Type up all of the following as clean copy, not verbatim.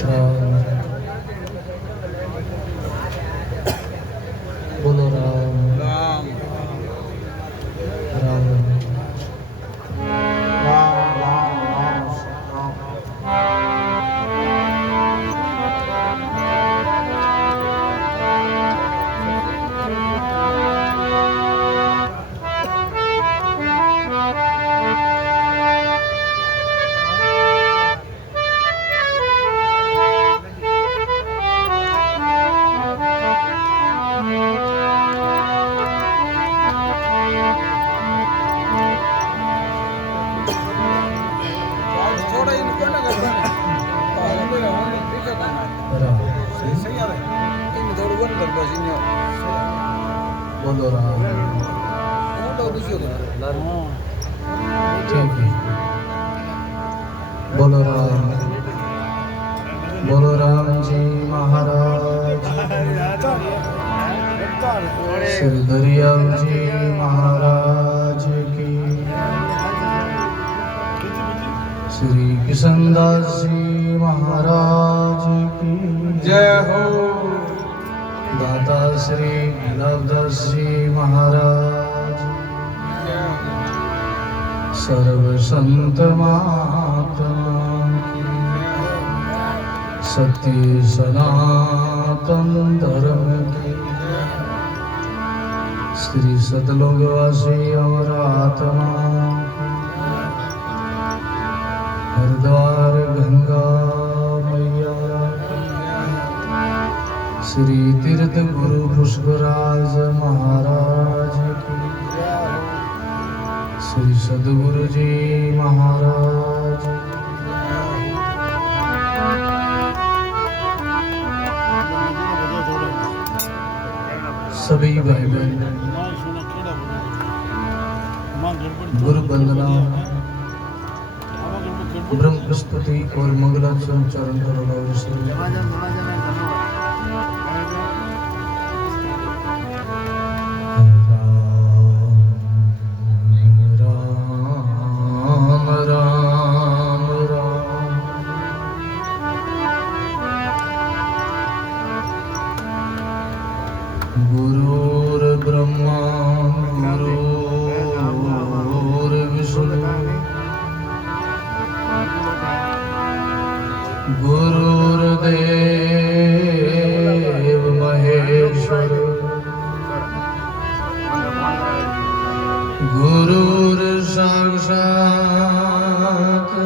राम बोलो राम राम राम थोड़ा इनको ना करता है ठीक है राम सही है इन थोड़ा वन कर बस इन बोलो राम तो दूसरी होगा ठीक है बोलो राम जी महाराज श्री दरियाम जी महाराज की श्री किशनदास जी महाराज की जय हो दाता श्री गुलाबदास जी महाराज सर्व संत महात्मा की सत्य सनातन धर्म की श्री सतलोकवासी और आत्मा हरिद्वार गंगा मैया श्री तीर्थ गुरु पुष्पराज महाराज की श्री सदगुरु जी महाराज सभी भाई बहन गुरु वंदना ब्रह्म स्तुति और मंगलाचरण उच्चारण करो गुरुर्ब्रह्मा गुरुर्विष्णु गुरुर्देव महेश्वर गुरुर्साक्षात्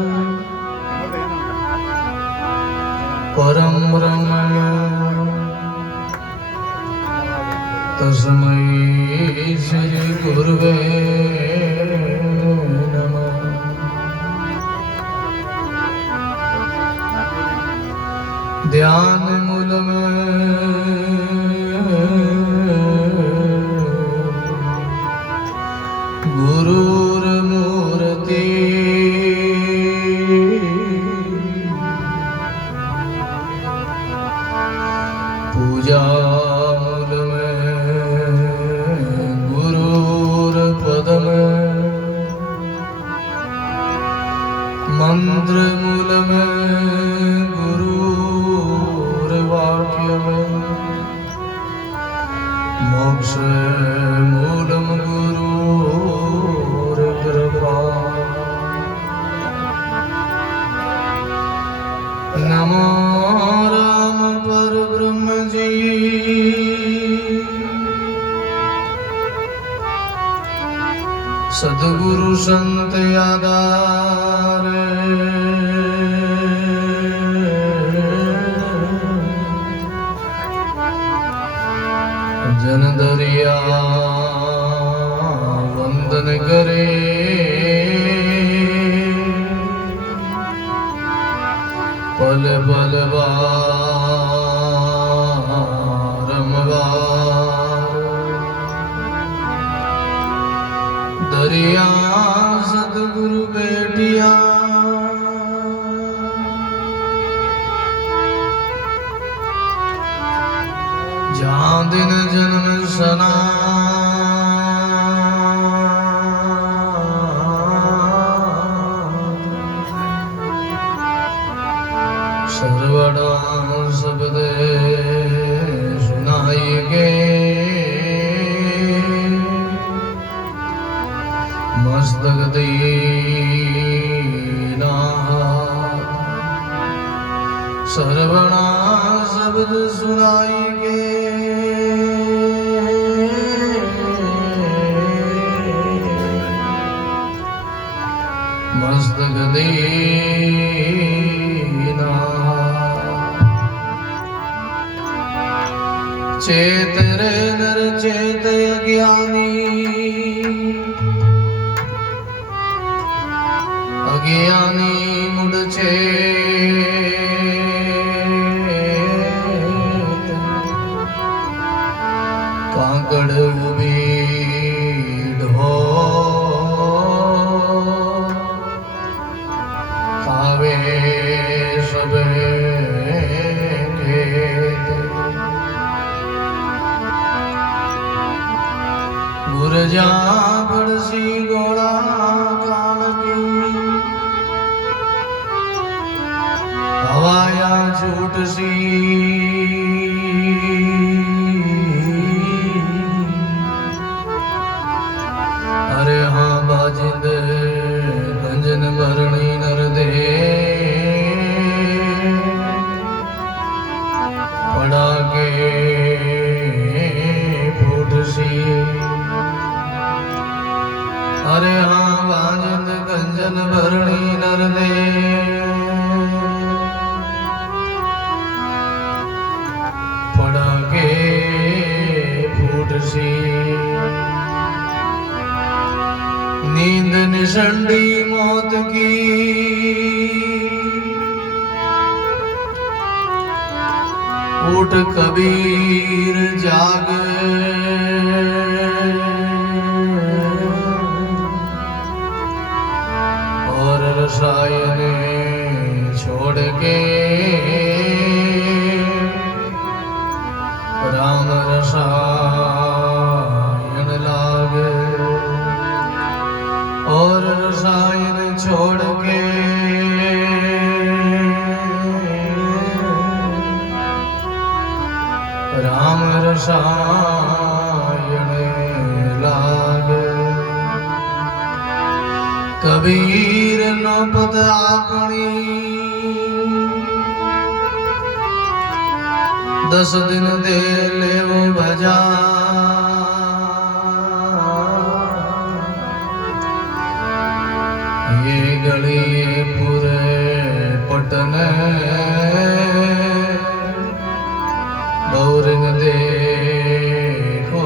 परम ब्रह्म तस्मै श्री गुरुवे नमः। ध्यान मूल में गुरुर्मूर्ति पूजा मूल में गुरुर्पद में मंत्र मूल में गुरुर्वाक्य में मोक्ष मूलम गुरुर्कृपा। नमो राम परब्रह्म जी सद्गुरु संत आधार जन दरिया वंदन करे पल पल बारंबार दरिया सतगुरु बेटिया जहाँ दिन जन्म सना सरवड़ा शब्द सुनाएंगे मस्तक दीना सरवड़ा शब्द सुनाएंगे मस्तक दीना चेत रे नर चेत अज्ञानी अज्ञानी मुड़ चेत कांकड़ बीड़ हो खावे सब गुरजा बड़सी गोला काल की हवाया झूठ सी अरे हाँ बाजिंद गंजन भरणी नर दे पड़ा के फूट सी अरे हाँ बाजिंद गंजन भरणी नर दे पड़ा के फूट सी नींद निसंडी मौत की उठ कबीर जाग और रसायन छोड़ के राम रसायन लाग और रसायन छोड़ के राम रसायन लाग कबीर नो पद आपनी 10 दिन दे लेवो भजा ये गली पूरे पटन बौरंग देखो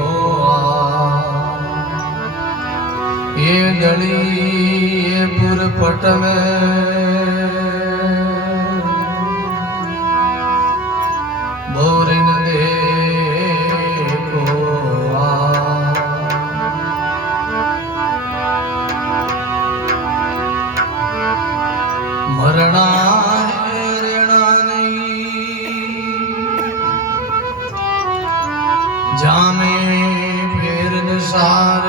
ये गली ये पुर पटन बौरंग देखो मरना है रेणा नहीं जामे फेर निसार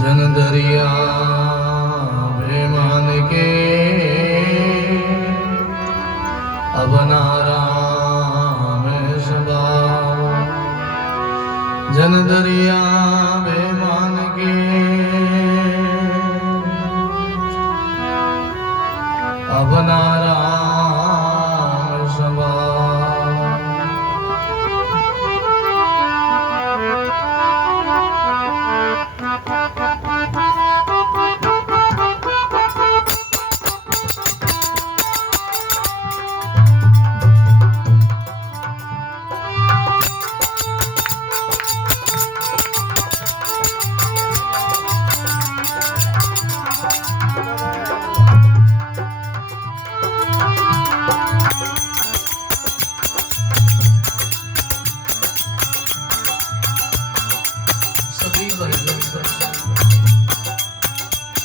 जन दरिया बेमान के अब नाराम सबा जन दरिया बेमान के अब नाराम सबा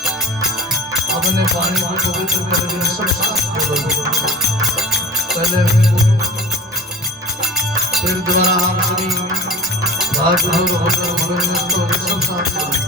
अपने पानी को पवित्र कर देना सब साथ बोलो पहले मैं बोलूं फिर दोबारा आप सभी बात बोलो होकर बोलो सब साथ बोलो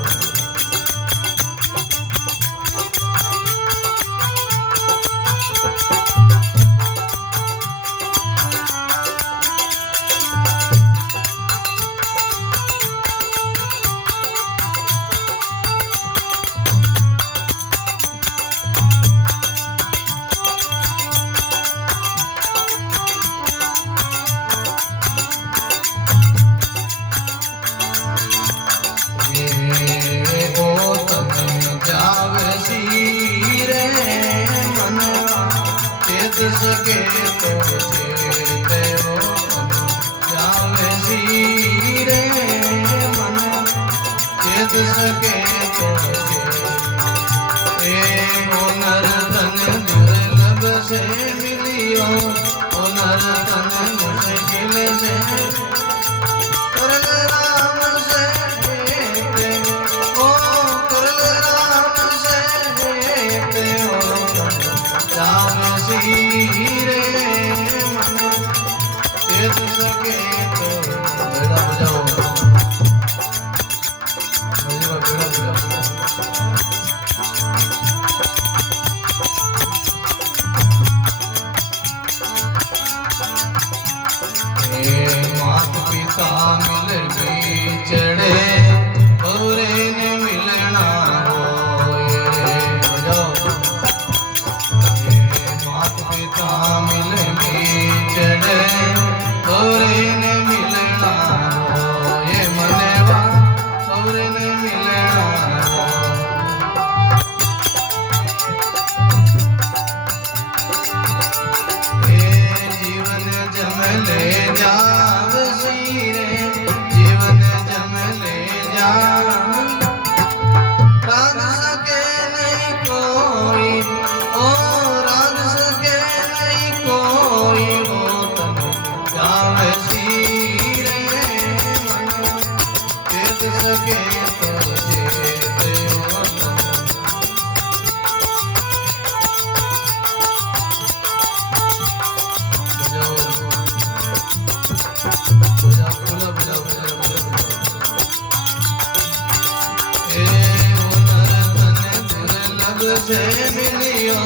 से मिलियो,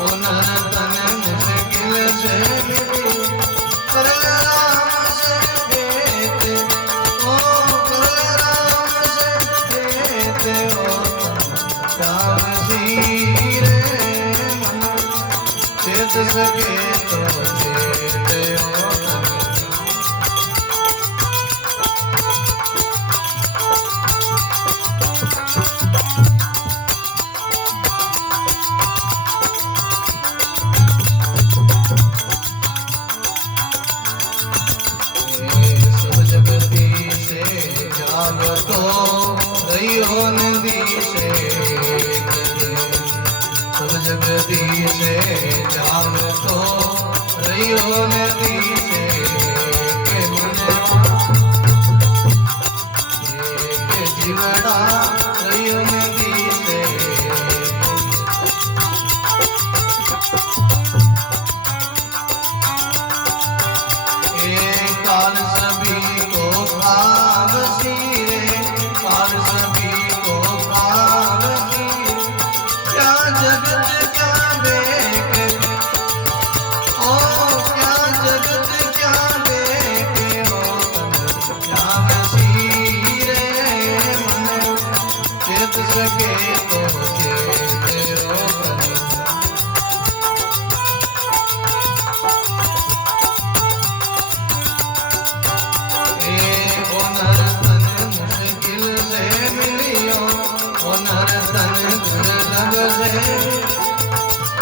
ओ नर तन मुश्किल से मिलियो। कर ले राम से भेंट, ओ कर ले राम से भेंट, ओ श्याम सीरे मन चेत सके तो चेत ओ जगदीश जाम तो रहियो नदी से के मनवा के जीवड़ा रहियो नदी से। काल सभी को भाव सीरे, काल सभी को भाव सीरे। क्या जगत क्या बेके, ओ क्या जगत क्या बेके, ओ श्याम सीरे मन चेत सके तो चेत ओ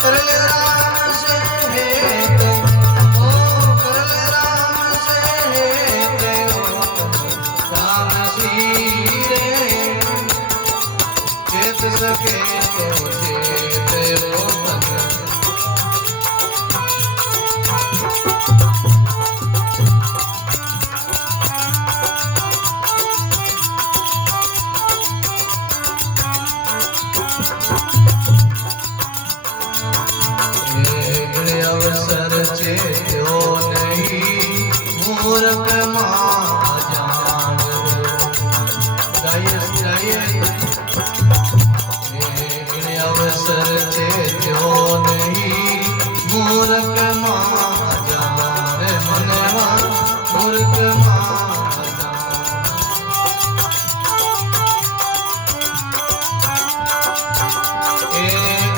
कर ले राम से भेंट, ओ कर ले राम से भेंट, ओ श्याम सीरे चेत सके तो चेत ओ अवसर चेत्यो नहीं मूर्ख मां जान गय अवसर चेत्यो नहीं मूर्ख मां जान मनवा मूर्ख मां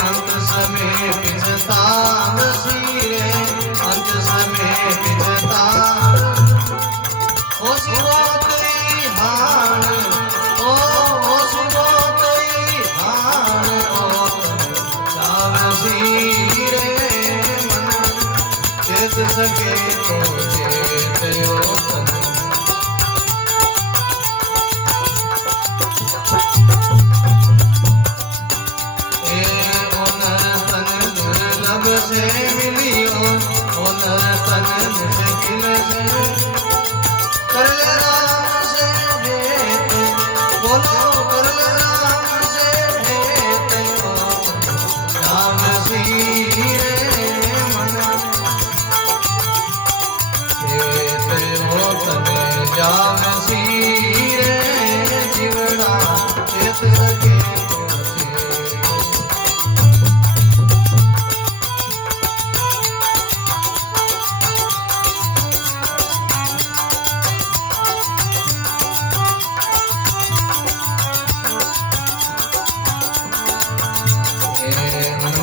अंत समय पिछतान सीरे, अंत समय पिछतान ओ शिवो तई हान, ओ शिवो तई हान, ओ श्याम सीरे मन चेत सके तो चेत ओ से मिलियो, ओ नर तन मुश्किल से। कर ले राम से भेंट, बोलो कर ले राम से भेंट, ओ श्याम सीरे मन चेत ओ तने श्याम सीरे जीवड़ा चेत सके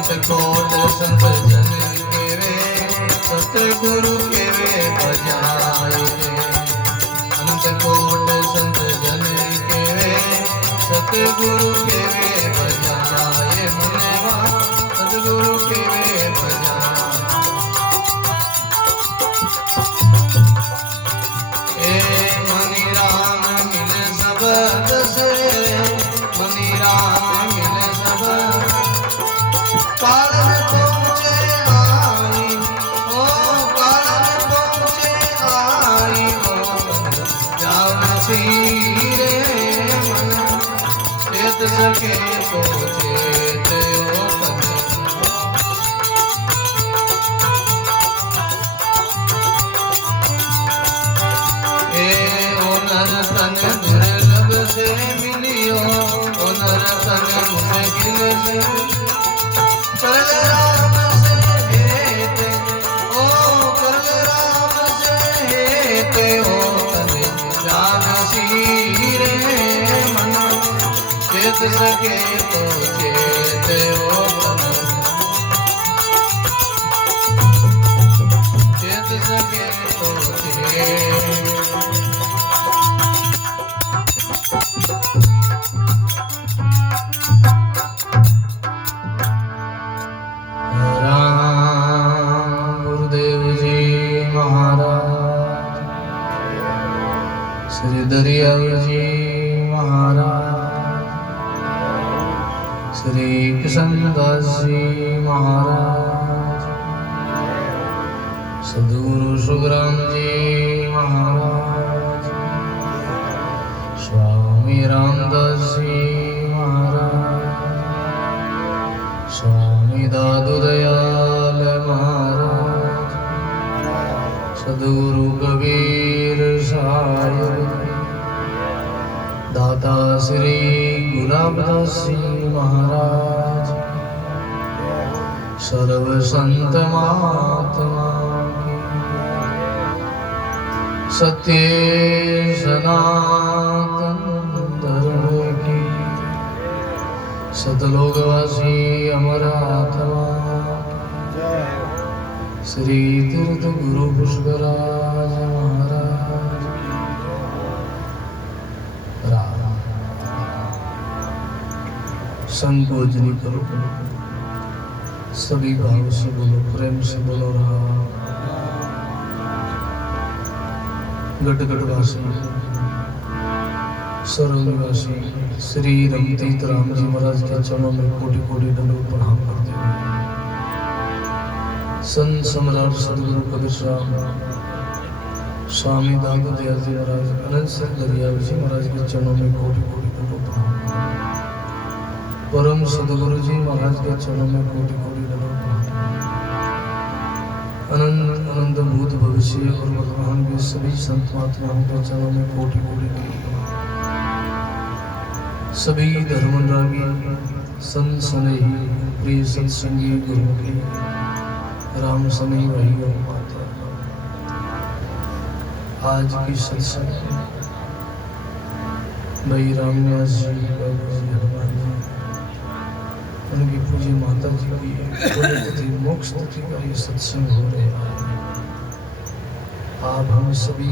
तो कोट संत जन के वे सतगुरु के वे बजाए रे। अनंत कोट संत जन के वे सतगुरु के वे बजाए मनवा सतगुरु के वे बजाए। मनी राम मिले सबद से, मनी राम मिले सबद काल में पहुँचे आई, ओ काल में पहुँचे आई, ओ श्याम सीरे मन चेत सके तो चेत ओ ओ नर तन दुर्लभ से मिलियो, ओ नर तन मुश्किल से। चेत सके तो चेत ओ तन, चेत सके तो चेत। राम गुरुदेव जी महाराज, श्री दरियाव जी महाराज, श्री कृष्णदास जी महाराज, सद्गुरु सुखराम जी महाराज, स्वामी रामदास जी महाराज, स्वामी दादू दयाल महाराज, सद्गुरु कबीर साहिब, दाता श्री गुलाबदास जी महाराज, सर्व संत महात्मा की, सत्य सनातन धर्म की, सतलोकवासी अमर आत्मा, श्री तीर्थ गुरु पुष्कराज महाराज राम। संकोच नहीं करो, सभी भाव से बोलो, प्रेम से बोलो राम। गटगटवासी सर्वनिवासी श्री रमतीत राम जी महाराज के चरणों में कोटि कोटि दंडों प्रणाम करते हैं। संत सम्राट सद्गुरु कबीर साहब, स्वामी दादू दयाल जी महाराज, अनंत सिंह दरियाव जी महाराज के चरणों में कोटि कोटि दंडों प्रणाम करते हैं। परम सद्गुरु जी महाराज के चरणों में कोटि कोटि दंडों प्रणाम करते हैं। अनंत अनंत भूत भविष्य और वर्तमान के सभी संत महात्माओं के चरणों में कोटि कोटि दंडों प्रणाम। सभी धर्मरागी संत स्नेही प्रिय सत्संगी गुरु के राम स्नेही भाइयों माता, आज की सत्संग भाई रामव्यास जी, बाबू जी, हनुमान जी, उनकी पूज्य माता जी की पुण्यतिथि मोक्ष तिथि का ये सत्संग हो रहा है। आप हम सभी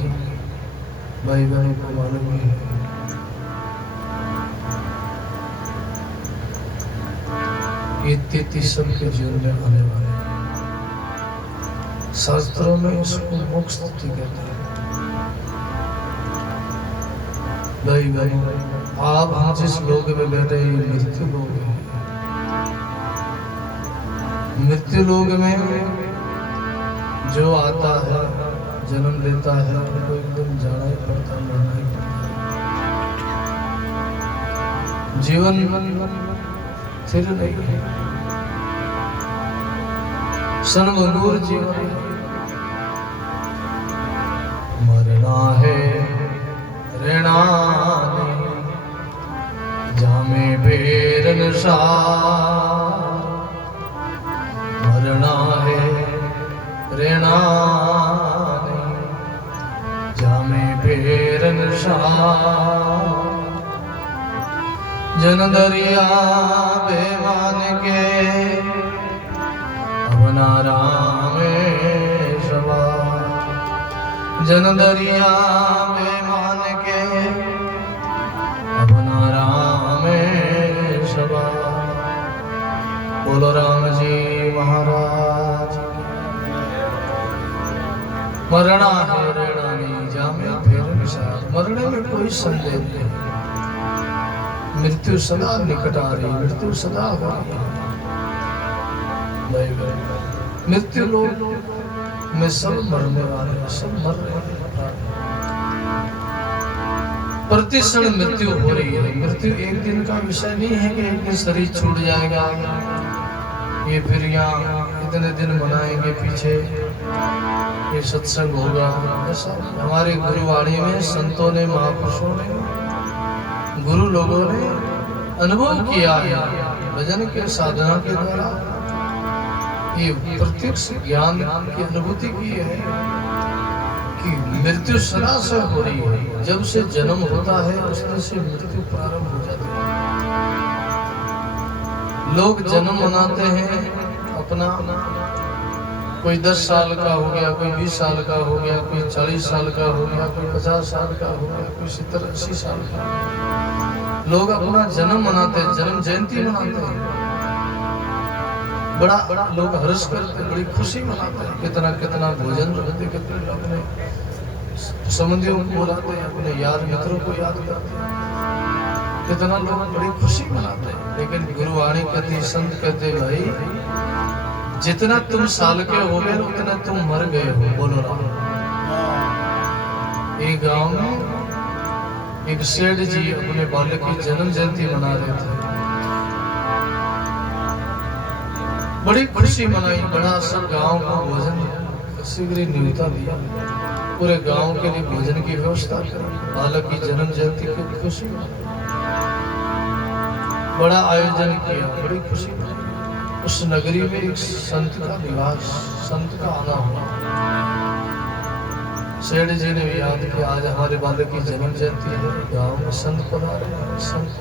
भाई बहनों को मालूम है ये तिथि सबके जीवन में आने वाले हैं। शास्त्रों में इसको मोक्ष तिथि कहते हैं। भाई बहनों, आप हम जिस लोक में बैठे ये मृत्यु लोक है। मृत्यु लोक में जो आता है, जन्म लेता है, उनको एकदम जाना ही पड़ता, मरना ही पड़ता। जीवन स्थिर नहीं है, सनभंगुर जीवन है। मरना है रहना नहीं, जामे बेर निसार। मरना है रहना नहीं, जामे बेर निसार। जन दरिया बेमान के अपना राम सवार। जन दरिया बेमान के अपना राम सवार। बोलो राम जी महाराज। मरना है रहना नहीं, जामे फिर निसार। मरने में कोई संदेह नहीं, मृत्यु सदा निकट आ रही, मृत्यु सदा हो रही है। मृत्यु लोक में सब मरने वाले, सब मर रहे हैं। प्रतिक्षण मृत्यु हो रही है। मृत्यु एक दिन का विषय नहीं है कि एक दिन शरीर छूट जाएगा, ये फिर यहाँ इतने दिन मनाएंगे, पीछे ये सत्संग होगा। ऐसा हमारे गुरुवाणी में संतों ने, महापुरुषों ने, गुरु लोगों ने अनुभव किया है, भजन के साधना के द्वारा ये प्रत्यक्ष ज्ञान की अनुभूति की है कि मृत्यु सदा से हो रही है। जब से जन्म होता है उस दिन से मृत्यु प्रारंभ हो जाती है। लोग जन्म मनाते हैं अपना, कोई 10 साल का हो गया, कोई 20 साल का हो गया, कोई 40 साल का हो गया, कोई 50 साल का हो गया, कोई 70-80 साल का। लोग अपना जन्म मनाते हैं, जन्म जयंती मनाते हैं, बड़ा लोग हर्ष करते हैं, बड़ी खुशी मनाते हैं, कितना कितना भोजन रखते, कितने अपने संबंधियों को बुलाते हैं, अपने यार मित्रों को याद करते हैं, कितना लोग बड़ी खुशी मनाते हैं। लेकिन गुरुवाणी कहती, संत कहते, भाई जितना तुम साल के हो गए उतना तुम मर गए हो। बोलो राम। एक गांव में एक सेठ जी अपने बालक की जन्म जयंती मना रहे थे, बड़ी खुशी मनाई, बड़ा सब गांव को भोजन शीघ्र न्योता दिया, पूरे गांव के लिए भोजन की व्यवस्था करी, बालक की जन्म जयंती की खुशी मनाई, बड़ा आयोजन किया, बड़ी खुशी मनाई। उस नगरी में एक संत का निवास, संत का आना हुआ। सेठ जी ने याद किया, आज हमारे बालक की जन्म जयंती है, गांव में संत पधारे हैं। संत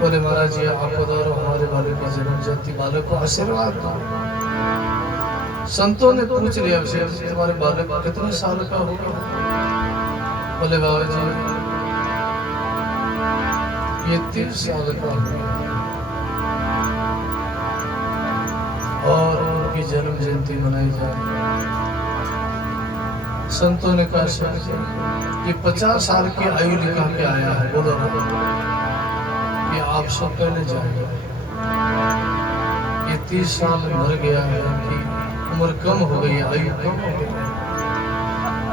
बोले, महाराज जी आप पधारो, हमारे बालक की जन्म जयंती, बालक को आशीर्वाद दो। संतों ने पूछ लिया, तुम्हारे बालक कितने साल का होगा? बोले, बाबा जी ये 30 साल का होगा और उनकी जन्म जयंती मनाई जा रही है। संतों ने कहा, ये 50 साल की आयु निकाल के आया है, बोलो कि आप सब पहले जाएंगे। ये 30 साल मर गया है, कि उम्र कम हो गई, आयु कम हो गई।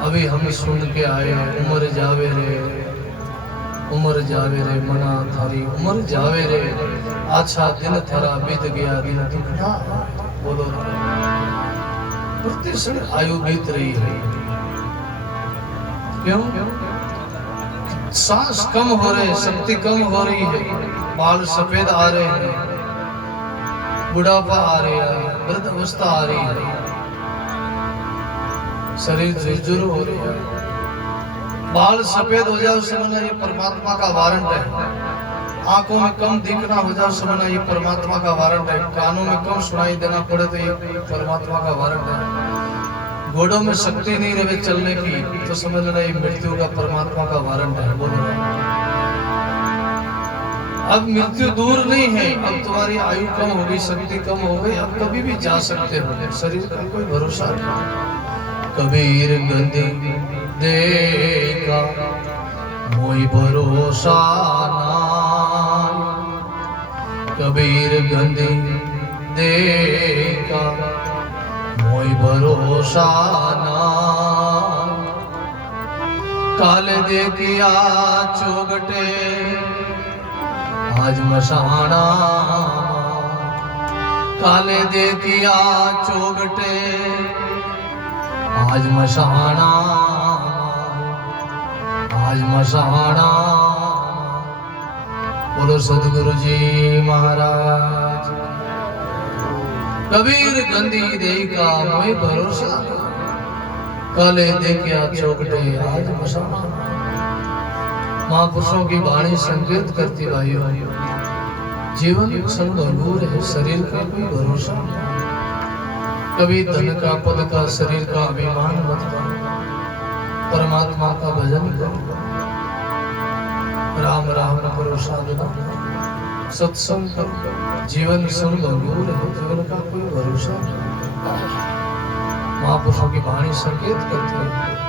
अभी हम सुन के आए, उम्र जावे रे, उम्र जावे रे, मना थारी उम्र जावे रे, अच्छा दिन थारा बीत गया, दिन दुखना। बोलो, प्रतिक्षण आयु बीत रही है। क्यों? सांस कम हो रहे, शक्ति कम हो रही है, बाल सफेद आ रहे हैं, बुढ़ापा आ रहा है, वृद्ध अवस्था आ रही है, शरीर झुरझुर हो रही है। बाल सफेद हो जाए समझना ये परमात्मा का वारंट है। आंखों में कम दिखना हो जाए समझना ये परमात्मा का वारंट है। कानों में कम सुनाई देना पड़े तो ये परमात्मा का वारंट है। घोड़ों में शक्ति नहीं रहे चलने की तो समझना ये मृत्यु का परमात्मा का वारंट है। बोलो, अब मृत्यु दूर नहीं है, अब तुम्हारी आयु कम हो गई, शक्ति कम हो गई, अब कभी भी जा सकते हो, शरीर का कोई भरोसा नहीं। कबीर गंदी देखा मोई भरोसा नाय, कबीर गंदी देखा मोई भरोसा नाय, काले देखिया चोगटे आज मसाना, काले देखिया चोगटे आज मसाना, आज मसाना। बोलो सदगुरु जी महाराज। कबीर गंदी देखा मोई भरोसा, काले देखिया चौकटे आज मसाना। महापुरुषों की वाणी संकेत करती भाइयों, जीवन संग अंगूर है, शरीर का कोई भरोसा नहीं। कभी धन का, पद का, शरीर का अभिमान मत करो, परमात्मा का भजन करो, राम राम करो, साधना सत्संग करो। जीवन संग अंगूर है, जीवन का कोई भरोसा नहीं। महापुरुषों की वाणी संकेत करती है।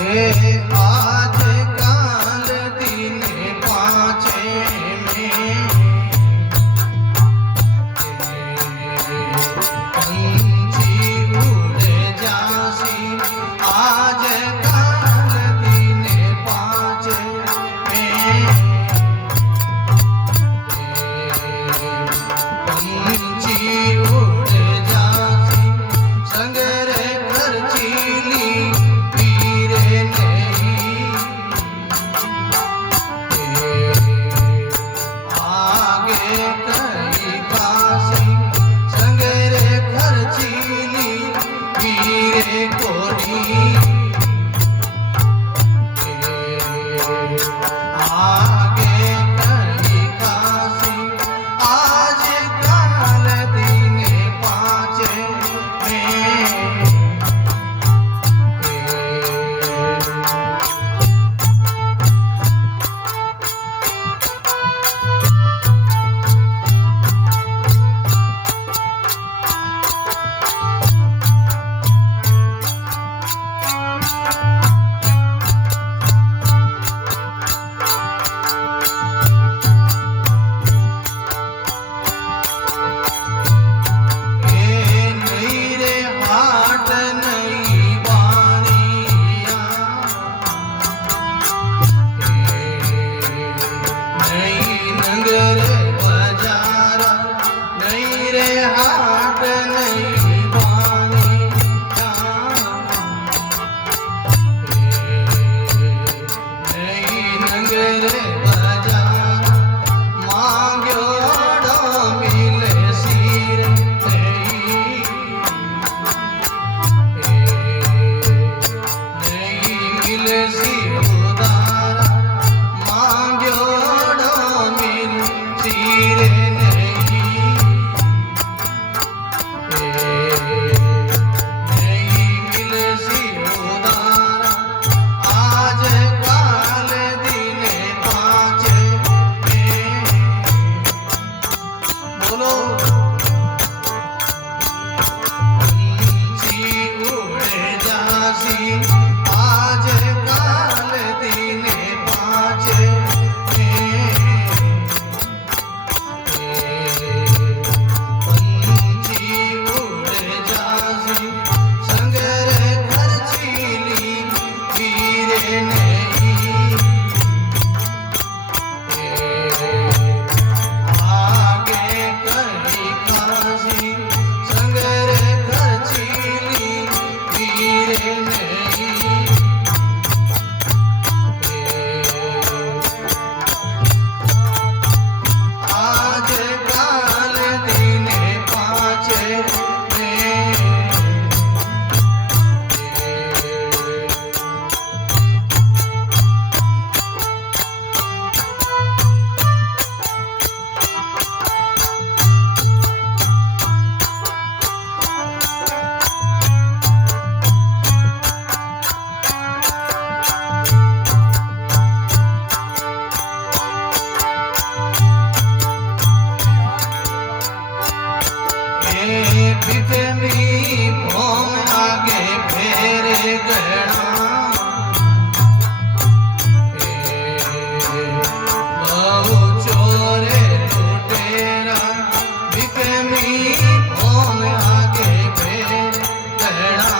आज काल दिन पाँचे में पंछी उड़ जासी आज काल दिन पाँचे में पंछी उड़ जासी संगरे खर्चीली पीरे नहीं आगे कई कासी संगरे खर्चीली पीरे कोनी आगे कई कासी आज काल दिन पाँचे में नहीं रे हाट नहीं बानिया नहीं नगर बाजारा नहीं रे हाट नहीं बानिया नहीं नगर बाजारा मांग्यो मिले सिर नहीं मिले सी उदारा मांग्यो मिल सिर नहीं मिले सी उदारा आज काल दिन पाँचे में बोलो पंछी उड़ जासी आज काल दिन पाँचे में पंछी उड़ जासी संगरे खर्चीली पीरे नहीं आगे कई कासी संगरे खर्चीली पीरे नहीं आज काल दिन पाँचे में पितनी भोम आगे फेरे गणा बहु चोरे लुटेरा बिकमी भोम आगे फेर गणा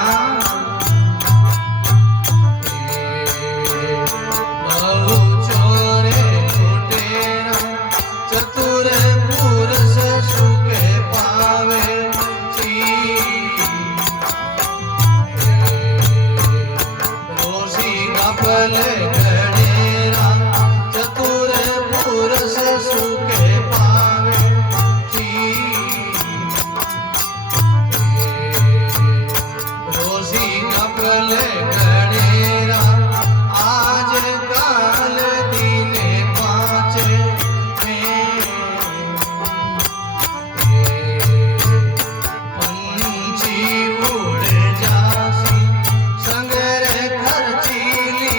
बहु चोरे लुटेरा चतुर पुरुष सुखे पावे रोसी गपल गणेरा चतुर पुरुष सुखे पावे रोसी गपल गणेरा आज काल दिन पाँचे में पंछी उड़ जासी संगरे खर्चीली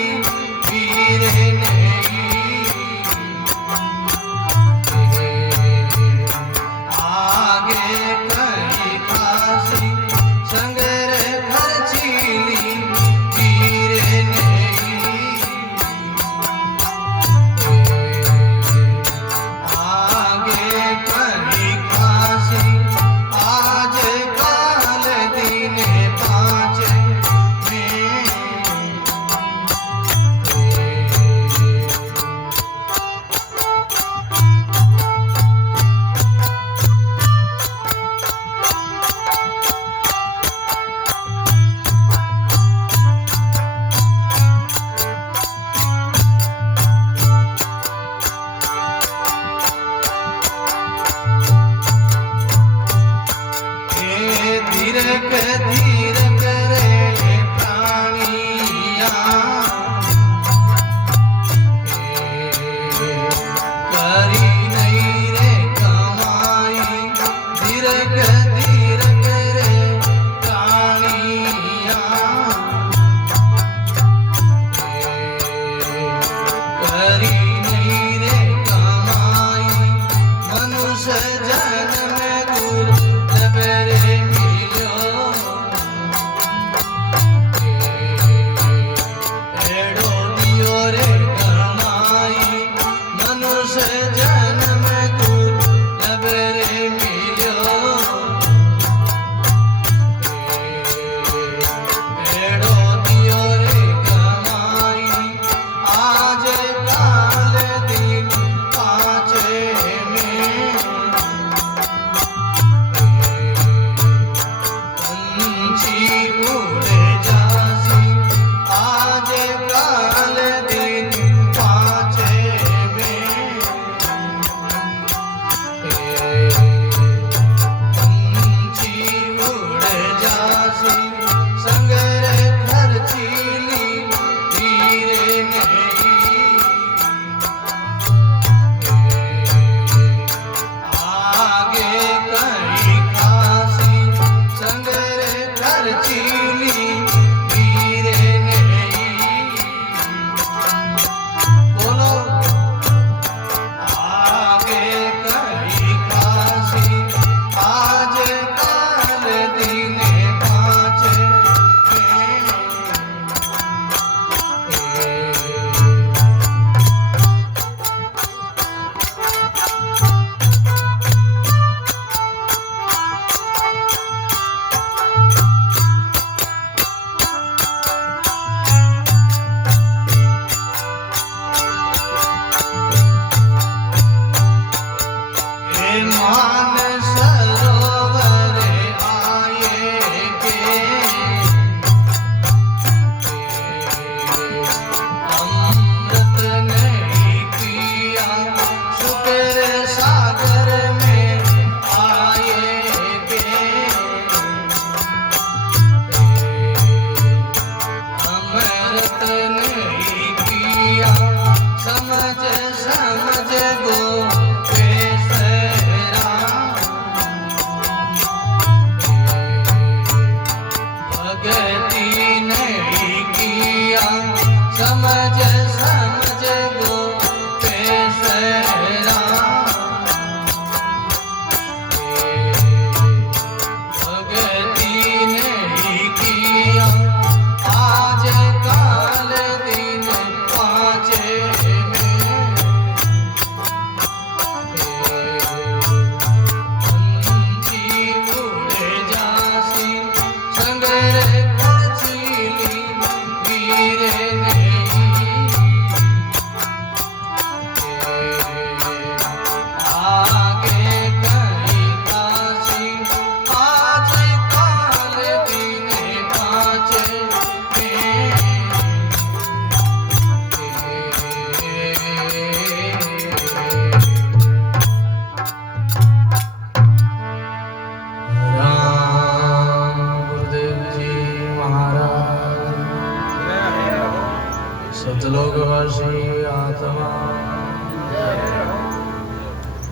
सतलोकवासी आत्मा।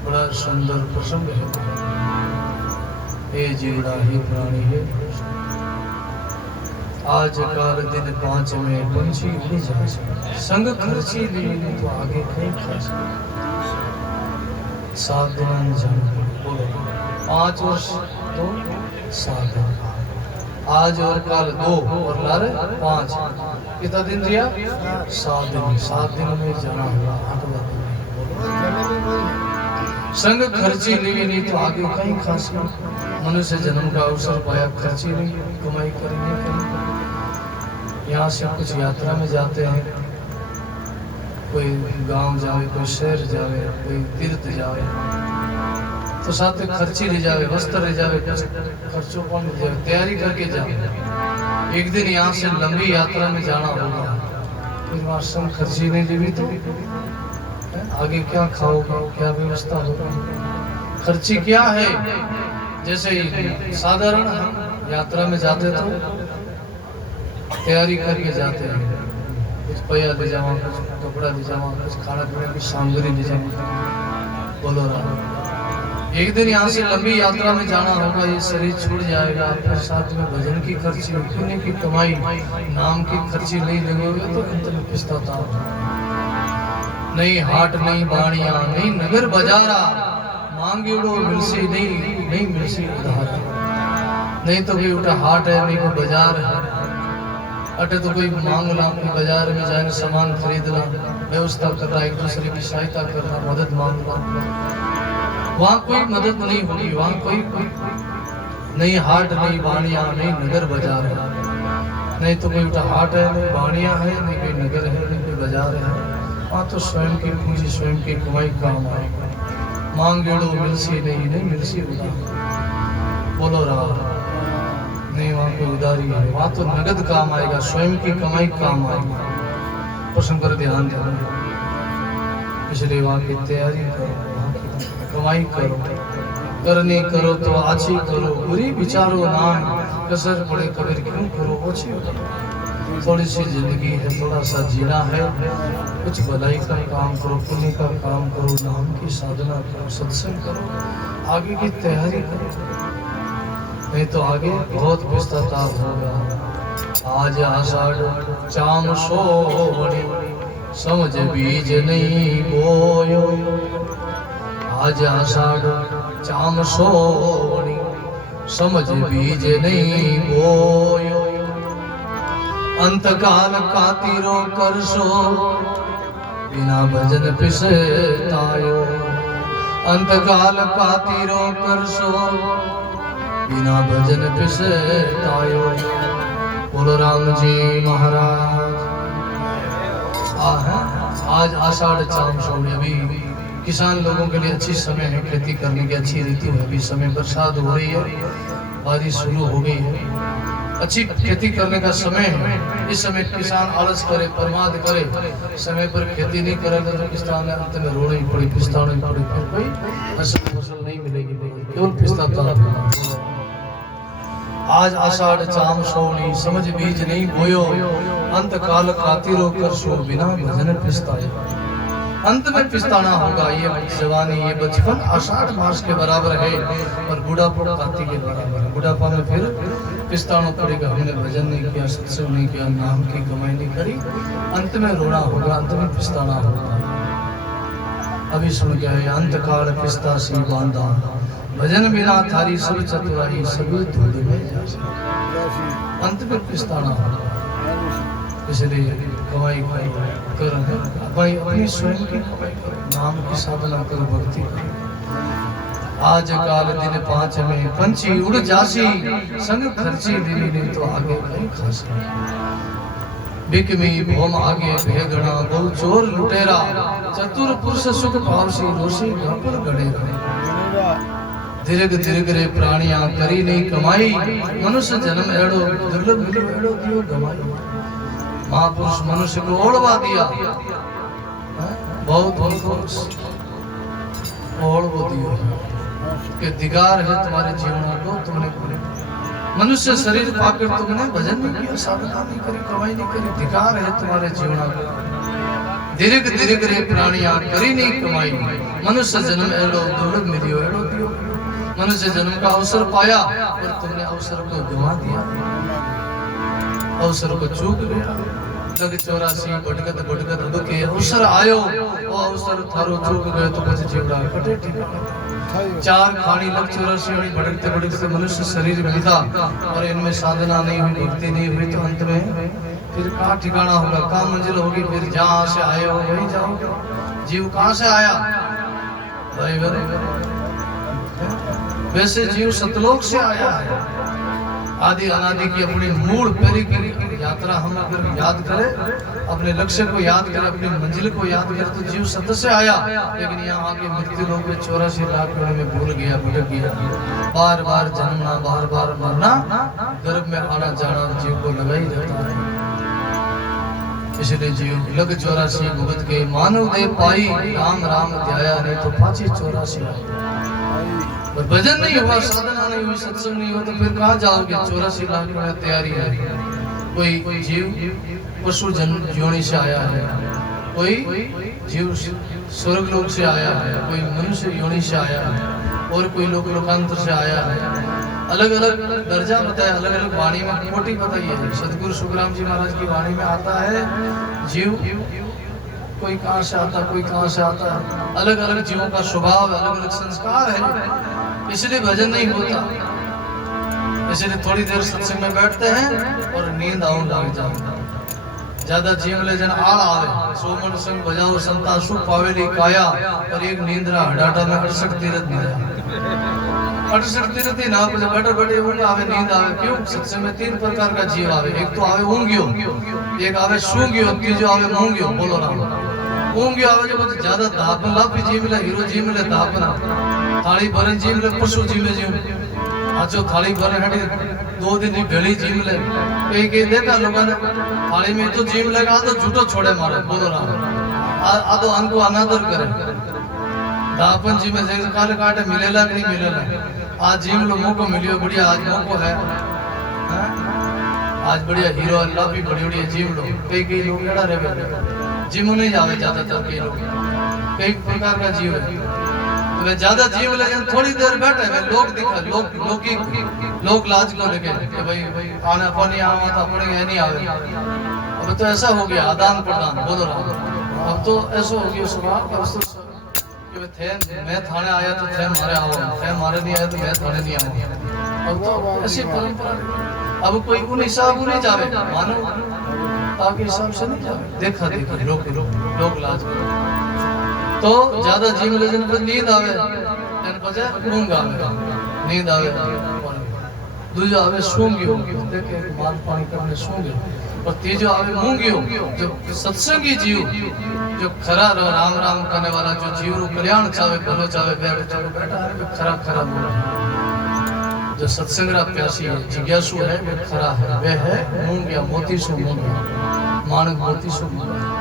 बड़ा सुंदर प्रसंग है। ये जीवड़ा ही प्राणी है। आज काल दिन 5 में पंछी उड़ जा संग खर्ची ली तो आगे कहीं खा 7 दिन जान बोलो 5 वर्ष तो 7 दिन आज और कल 2 और लारे 5 कितना दिन दिया 7 दिन 7 दिन में जाना होगा संग खर्ची ली नहीं तो आगे कहीं खास मनुष्य जन्म का अवसर पाया खर्ची नहीं कमाई करेंगे यहाँ से कुछ यात्रा में जाते हैं कोई गांव जावे कोई शहर जावे कोई तीर्थ जावे तो साथ में खर्ची ले जावे वस्त्र ले जावे खर्चों कौन ले जावे तैयारी करके जावे एक दिन यहाँ से लंबी यात्रा में जाना होगा फिर वहाँ संग खर्ची नहीं ली तो आगे क्या खाओगे क्या व्यवस्था होगा खर्ची क्या है जैसे साधारण यात्रा में जाते तो तैयारी करके जाते हैं, कुछ पैया ले जावा, कुछ कपड़ा ले जावा, कुछ खाना पीने की सामग्री ले जावा। बोलो राम। एक दिन यहाँ से लंबी यात्रा में जाना होगा, ये शरीर छूट जाएगा, फिर साथ में भजन की खर्ची, पुण्य की कमाई, नाम की खर्ची नहीं लगोगे तो अंत में पछताता होगा। नहीं हाट, नहीं बाणिया, नहीं नगर बाजारा, मांगेड़ो मिलसी नहीं मिलसी उधारा। नहीं तो कोई उठा हाट है, नहीं कोई बाजार है, अटे तो कोई मांग ला, कोई बाजार में जाने सामान खरीदना, व्यवस्था करना, एक दूसरे की सहायता करना, मदद मांगना, वहाँ कोई मदद नहीं होगी। वहाँ कोई नहीं हाट, नहीं बाणिया, नहीं नगर बाजार है। नहीं तो कोई उठा हाट है, नहीं बाणिया है, नहीं कोई नगर है, नहीं कोई बाजार है। वहाँ तो स्वयं की पूंजी, स्वयं की कमाई काम आएगा। मांगेड़ो मिलसी नहीं मिलसी उधार। बोलो राम। नहीं वहाँ कोई उधारी है, वहाँ तो नगद काम आएगा, स्वयं की कमाई काम आएगा। प्रश्न कर ध्यान देना, इसलिए वहाँ की तैयारी करो, कमाई करो, करनी करो तो अच्छी करो, बुरी विचारो नाम, कसर पड़े कबीर क्यों करो ओछी करो। थोड़ी सी जिंदगी है, थोड़ा सा जीना है, कुछ भलाई का काम करो, पुण्य का काम करो, नाम की साधना करो, सत्संग करो, आगे की तैयारी करो, नहीं तो आगे बहुत पछतावा होगा। आज आषाढ़ चाम सोवणी, समझ बीज नहीं बोयो। आज आषाढ़ चाम सोवणी, समझ बीज नहीं बोयो। अंतकाल कातिरो करसो, बिना भजन पिसतायो। अंतकाल कातिरो करसो, बिना भजन पिसतायो। बोलो राम जी महाराज। आज आषाढ़ चाम सोवणी, अभी किसान लोगों के लिए अच्छी समय है, खेती करने की अच्छी ऋतु है। अभी समय बरसात हो रही है, बारिश शुरू हो गई है, अच्छी खेती करने का समय है। इस समय किसान आलस करे, प्रमाद करे, समय पर खेती नहीं करेगा तो किसान अंत में रोना ही पड़ी, पछताना ही पड़ी, फिर कोई फसल नहीं मिलेगी, केवल पछताता। आज आषाढ़ चाम सोवणी, समझ बीज नहीं बोयो। अंत काल कातिरो करसो, बिना भजन पिसतायो। अंत में पिछताना होगा। ये जवानी, ये बचपन आषाढ़ मास के बराबर है, और बुढ़ापा कार्तिक के बराबर है। बुढ़ापा में फिर पिछताना पड़ेगा, हमने भजन नहीं किया, सत्संग नहीं किया, नाम की कमाई नहीं करी, अंत में रोना होगा, अंत में पिछताना होगा। अभी सुन गया है, अंत काल पिछता सी बांधा, भजन बिना थारी सब चतुराई, सभी धूल में जा। अंत में पिछताना होगा, इसलिए कमाई करो, अपनी स्वयं की कमाई करो, नाम की साधना करो, भक्ति करो। आज काल दिन 5 में पंछी उड़ जासी, संग खर्ची दिली नहीं तो आगे कहीं खासी। बिकमी भोम आगे भेगना, बहु चोर लुटेरा, चतुर पुरुष सुख पावसी, रोसी घापर गड़ेरा। दीर्घ दीर्घ रे प्राणिया करी नहीं कमाई, मनुष्य जन्म एड़ो दुर्लभ मिलो, एड़ो दियो गमाई। महापुरुष मनुष्य को ओढ़वा दिया, बहुत ओढ़ दिया कि धिकार है तुम्हारे जीवन को, तुमने मनुष्य शरीर पाकर तुमने भजन नहीं किया, साधना नहीं करी, कमाई नहीं करी, धिकार है तुम्हारे जीवन को। दीर्घ दीर्घ रे प्राणिया करी नहीं कमाई, मनुष्य जन्म एड़ो दुर्लभ मिलियो, एड़ो दियो। मनुष्य जन्म का अवसर पाया और तुमने अवसर को गंवा दिया, अवसर को चूक गया। लग 84 भटकत भटकत दुखे अवसर आयो, वो अवसर थारो चूक गए तो बच जीवड़ा कटे ठिकाना। 4 खानी लग 84 भटकते भटकते मनुष्य शरीर मिला, और इनमें साधना नहीं हुई, भक्ति नहीं हुई, तो अंत में फिर कहाँ ठिकाना होगा, कहाँ मंजिल होगी। फिर जहाँ से आए हो वहीं जाओगे। जीव कहाँ से आया भाई बहन? वैसे जीव सतलोक से आया है। आदि अनादि की अपनी मूल पहली की यात्रा हम अगर याद करें, अपने लक्ष्य को याद करें, अपनी मंजिल को याद करें, तो जीव सत से आया। लेकिन यहाँ आके मृत्यु लोक में 84 लाख में भूल गया, भटक गया। बार बार जन्मना, बार बार मरना, गर्भ में आना जाना जीव को लगा ही रहता है। इसलिए जीव लग 84 भुगत के मानव दे पाई, राम राम ध्याया नहीं तो पाछी 84 आई। और भजन नहीं हुआ, साधना नहीं हुई, सत्संग नहीं हुआ, तो फिर कहाँ जाओगे? 84 लाख में तैयारी है, कोई जीव पशु योनि से आया है, कोई जीव स्वर्ग लोक से आया है, कोई मनुष्य योनि से आया है, और कोई लोकांतर से आया है। अलग अलग दर्जा बताया, अलग अलग वाणी में कोटि बताई है। सदगुरु सुखराम जी महाराज की वाणी में आता है जीव कोई कहाँ से आता, कोई कहाँ से आता है। अलग अलग जीवों का स्वभाव, अलग अलग संस्कार है, इसलिए भजन नहीं होता। इसलिए थोड़ी देर सत्संग में बैठते हैं और नींद आऊं लग जाओ। ज्यादा जीव ले जन आड़ आवे, सोमन संग बजाओ संता सुख पावेली काया, पर एक नींदरा हडाटा में अटसक तीरथ नहीं अटसक तीरथ ही ना बैठे बैठे ऊँग आवे, नींद आवे। क्यों? सत्संग में 3 प्रकार का जीव आवे। एक तो आवे ऊँगियो, एक आवे सूंगियो, तीजो आवे मूंगियो। बोलो राम। ऊँगियो आवे जो ज्यादा धापन लापी जी मिले, हीरो जी मिले धापना, थाली भरन जी मिले, पशु जी में जीव आचो थाली भरन हटी 2 दिन की भेड़ी जी मिले। कई देखा लोगों ने थाली में तो जीव लगा तो झूठो छोड़े मारे। बोलो राम। आ तो अनको अनादर करे। दापन जी में जैसे काले काटे मिलेला कि नहीं मिलेला। आज जीव लोग मौको मिलियो, बढ़िया आज मौको है। आज बढ़िया हीरो अल्लाह भी बड़ी बढ़िया जीव लोग। कई लोग एड़ा रहे जिम नहीं जावे ज्यादातर कई लोग। कई प्रकार का जीव है। वे ज्यादा जीव लेकिन थोड़ी देर बैठे वे लोग दिखा लोग लाज को लेके कि भाई आना पानी आवा था पड़े नहीं आवे। अब तो ऐसा हो गया आदान प्रदान। बोलो राम। अब तो ऐसा हो गया स्वभाव कि थे मैं थाने आया तो थे मारे आओ, थे मारे नहीं आया तो मैं थाने नहीं आऊँ। अब तो ऐसी परंपरा। अब कोई उन हिसाब नहीं जावे, मानो ताकि हिसाब से नहीं जावे। देखा देखी लोग लाज तो ज्यादा जीव ले जन पर नींद आवे, जन पर ऊंग आवे, नींद आवे। दूजा आवे सूंगियो, देखे माल पानी करने सूंगियो। और तीजो आवे मूंगियो, जो सत्संगी जीव, जो खरा राम राम करने वाला, जो जीव रो कल्याण चावे, भलो चावे, बैठा है खरा खरा बोले। जो सत्संग रा प्यासी है, जिज्ञासु है, वे खरा है, वे है मूंगिया, मोती सु मूंगिया, मानक मोती सु मूंगिया।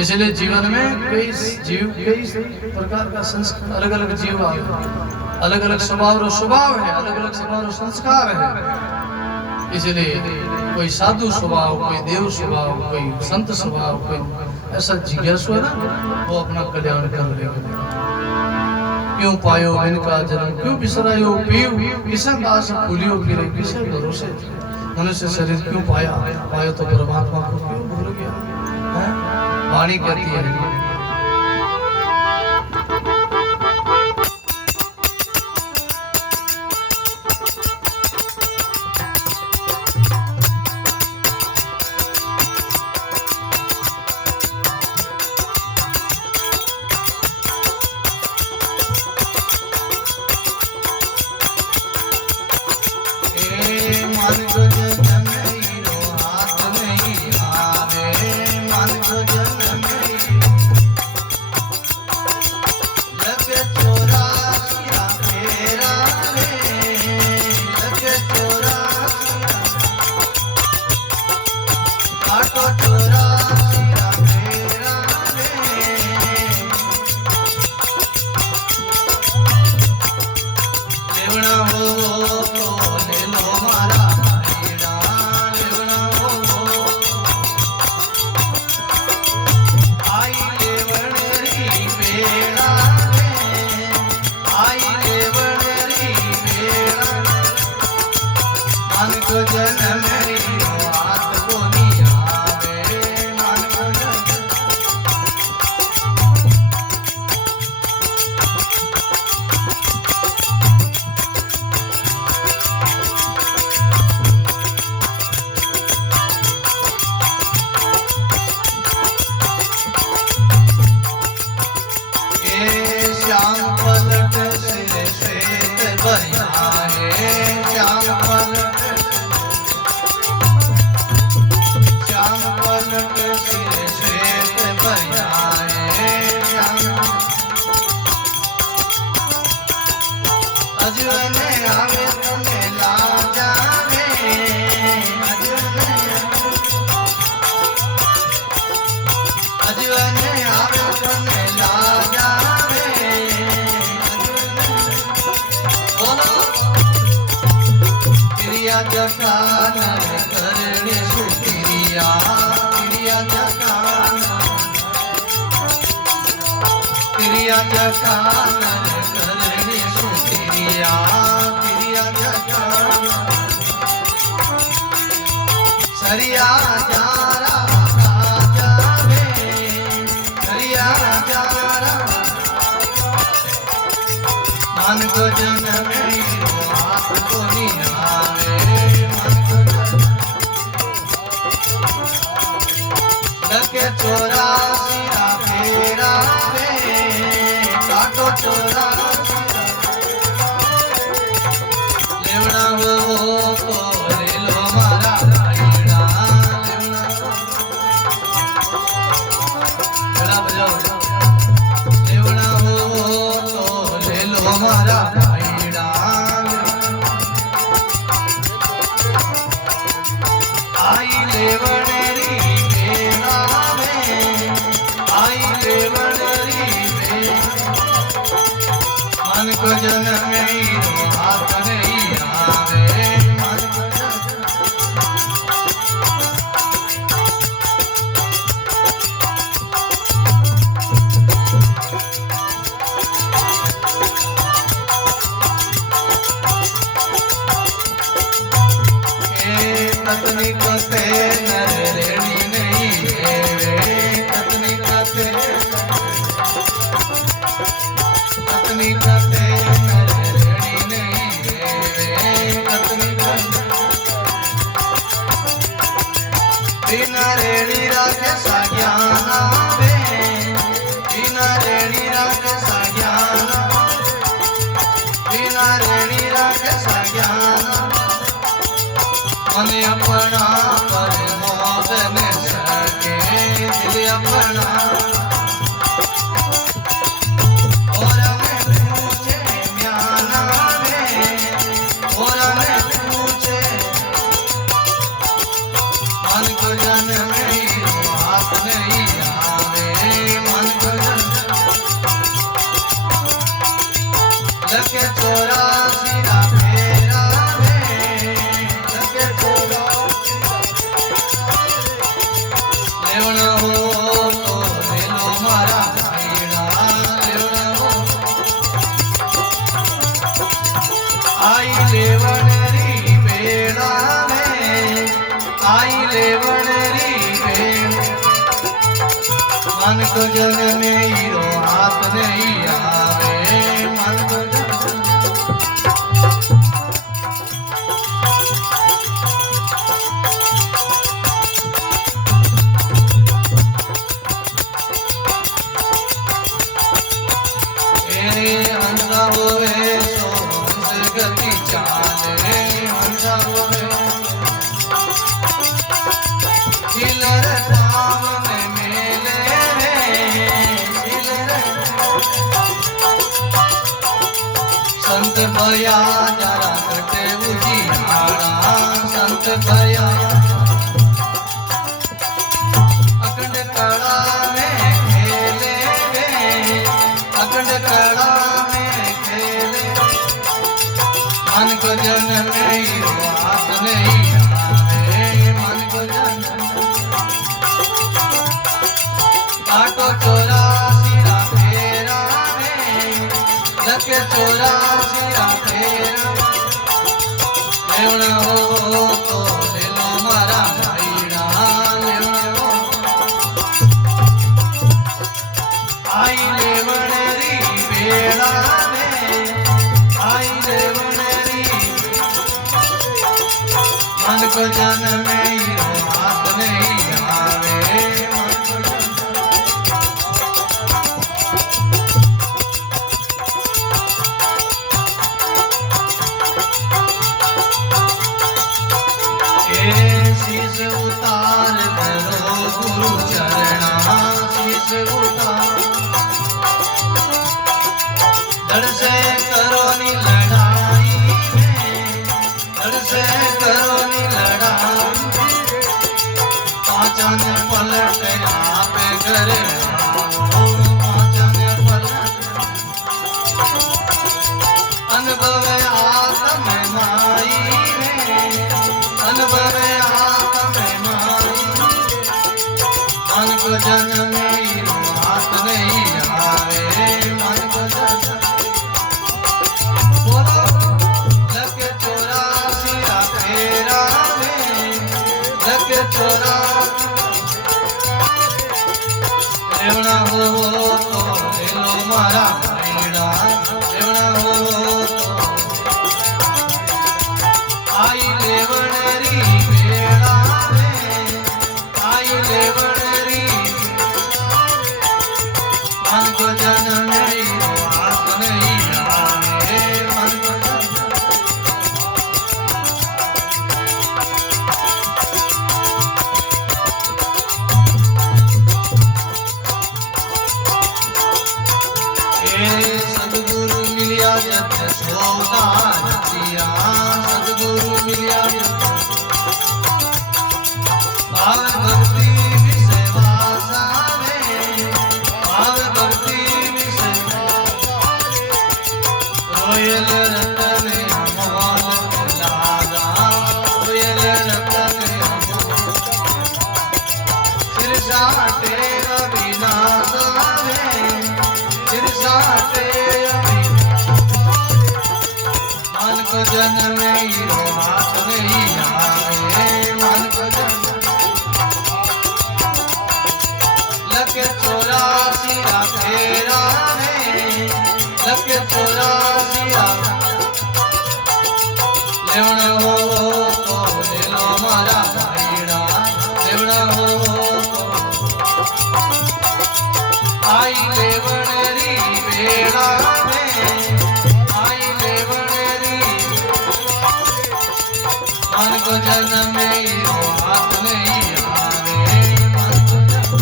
इसलिए जीवन में कई प्रकार का संस्कार, अलग अलग जीव आवे, अलग अलग स्वभाव है, अलग अलग स्वभाव संस्कार है। इसलिए कोई साधु स्वभाव, कोई देव स्वभाव, कोई संत स्वभाव, कोई ऐसा जिज्ञासु है ना, वो अपना कल्याण कर लेगा। क्यों पायो इनका जन्म, क्यों बिसरायो पीव, किसे दास भूलियो गिरे, किसे भरोसे मनुष्य शरीर क्यों पायो तो परमात्मा को क्यों भूल गया। वाणी कहती है जटान करने सरिया जारा राजा वे सरिया जारा मन को जन्म हाथ को निहावे मन को लगे चौरासी फेरा वे काटो चौरासी लेवना वो तो ले लो मारा हमारा भाईड़ा आई लेवड़री बेड़ा में आई लेवड़री मन को जन्म हाथ नहीं आवे मन को पत्नी कते नरेणी नहीं है वे पत्नी कते नरेणी नहीं है वे पत्नी कते बिना रेणी राखे साज्ञाना वे बिना रेणी राखे साज्ञाना बिना रेणी राखे साज्ञाना मन अपना पर मोद न सके दिल अपना और मैं पूछे म्याना में और मैं पूछे मन को जन्म हाथ नहीं आवे मन को लगे चौरासी फेरा लेवना हो तो ले लो मारा भाईड़ा लेवना हो आई लेवनरी बेड़ा में आई लेवनरी बेड़ा मन को जन्म हीरो हाथ नहीं आवे मन को हंसा होवे सो हंस गति चाले हंसा होवे खिलर धाम में मेले रे संत भया जरा कटे उजियारा संत भया अखंड कड़ा में खेले रे अखंड कड़ा में खेले मन को जन्म हाथ नहीं आवे मन को जन्म काटो चौरासी फेरा में लगे चौरासी फेरा लेवना हो तो ले लो मारा भाईड़ा लेवना हो आई लेवनरी बेड़ा में आई लेवनरी मन को जन्म हाथ नहीं आवे मन को शीश उतार करो गुरु चरणा शीश उतार धड़ से करो नी लड़ाई में धड़ से करो नी लड़ाई पाचन पलट आप करे पाचन पलट अनुभव आत्म माई में अनुभव आत्म माई को जन्म में हाथ नहीं आवे मन को जन्म बोलो लग 84 फेरा में लग 84 लेवना हो तो ले लो मारा भाईड़ा लेवना हो तो आई लेवणरी बेड़ा में आई लेवणरी मन को जन्म नहीं हाथ नहीं आवे मन को सदगुरु मिलिया जब सोना नदिया सदगुरु मिलिया भाव भक्ति विषय वासा में भाव भक्ति विषय रोयल रतन मोहन लागा रोयल रतन सिरसा तेरा विनाश में सिरसा मन को जन्म में हाथ नहीं आवे मन को जन्म लग 84 फेरा में लग 84 लेवना हो तो ले लो मारा भाईड़ा लेवना हो तो आई लेवणरी बेड़ा में आई लेवणरी मन को जन्म में हाथ नहीं आवे मन को जन्म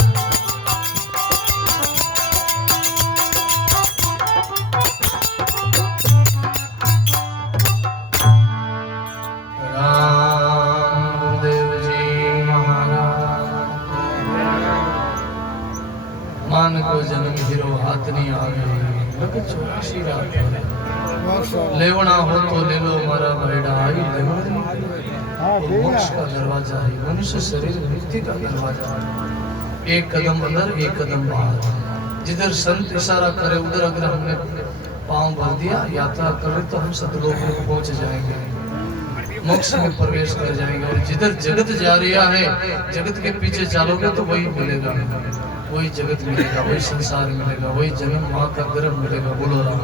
राम गुरुदेव जी महाराज मन को जन्म हीरो हाथ नहीं आवे लग 84 रात लेवना हो तो ले लो मारा भाईड़ा आई लेवना मोक्ष का दरवाजा है मनुष्य शरीर मुक्ति का दरवाजा है एक कदम अंदर एक कदम बाहर जिधर संत इशारा करे उधर अगर हमने पांव भर दिया यात्रा करे तो हम सतलोक में पहुंच जाएंगे मोक्ष में प्रवेश कर जाएंगे और जिधर जगत जा रहा है जगत के पीछे चलोगे तो वही मिलेगा वही जगत मिलेगा वही संसार मिलेगा वही जन्म माँ का गर्भ मिलेगा बोलो राम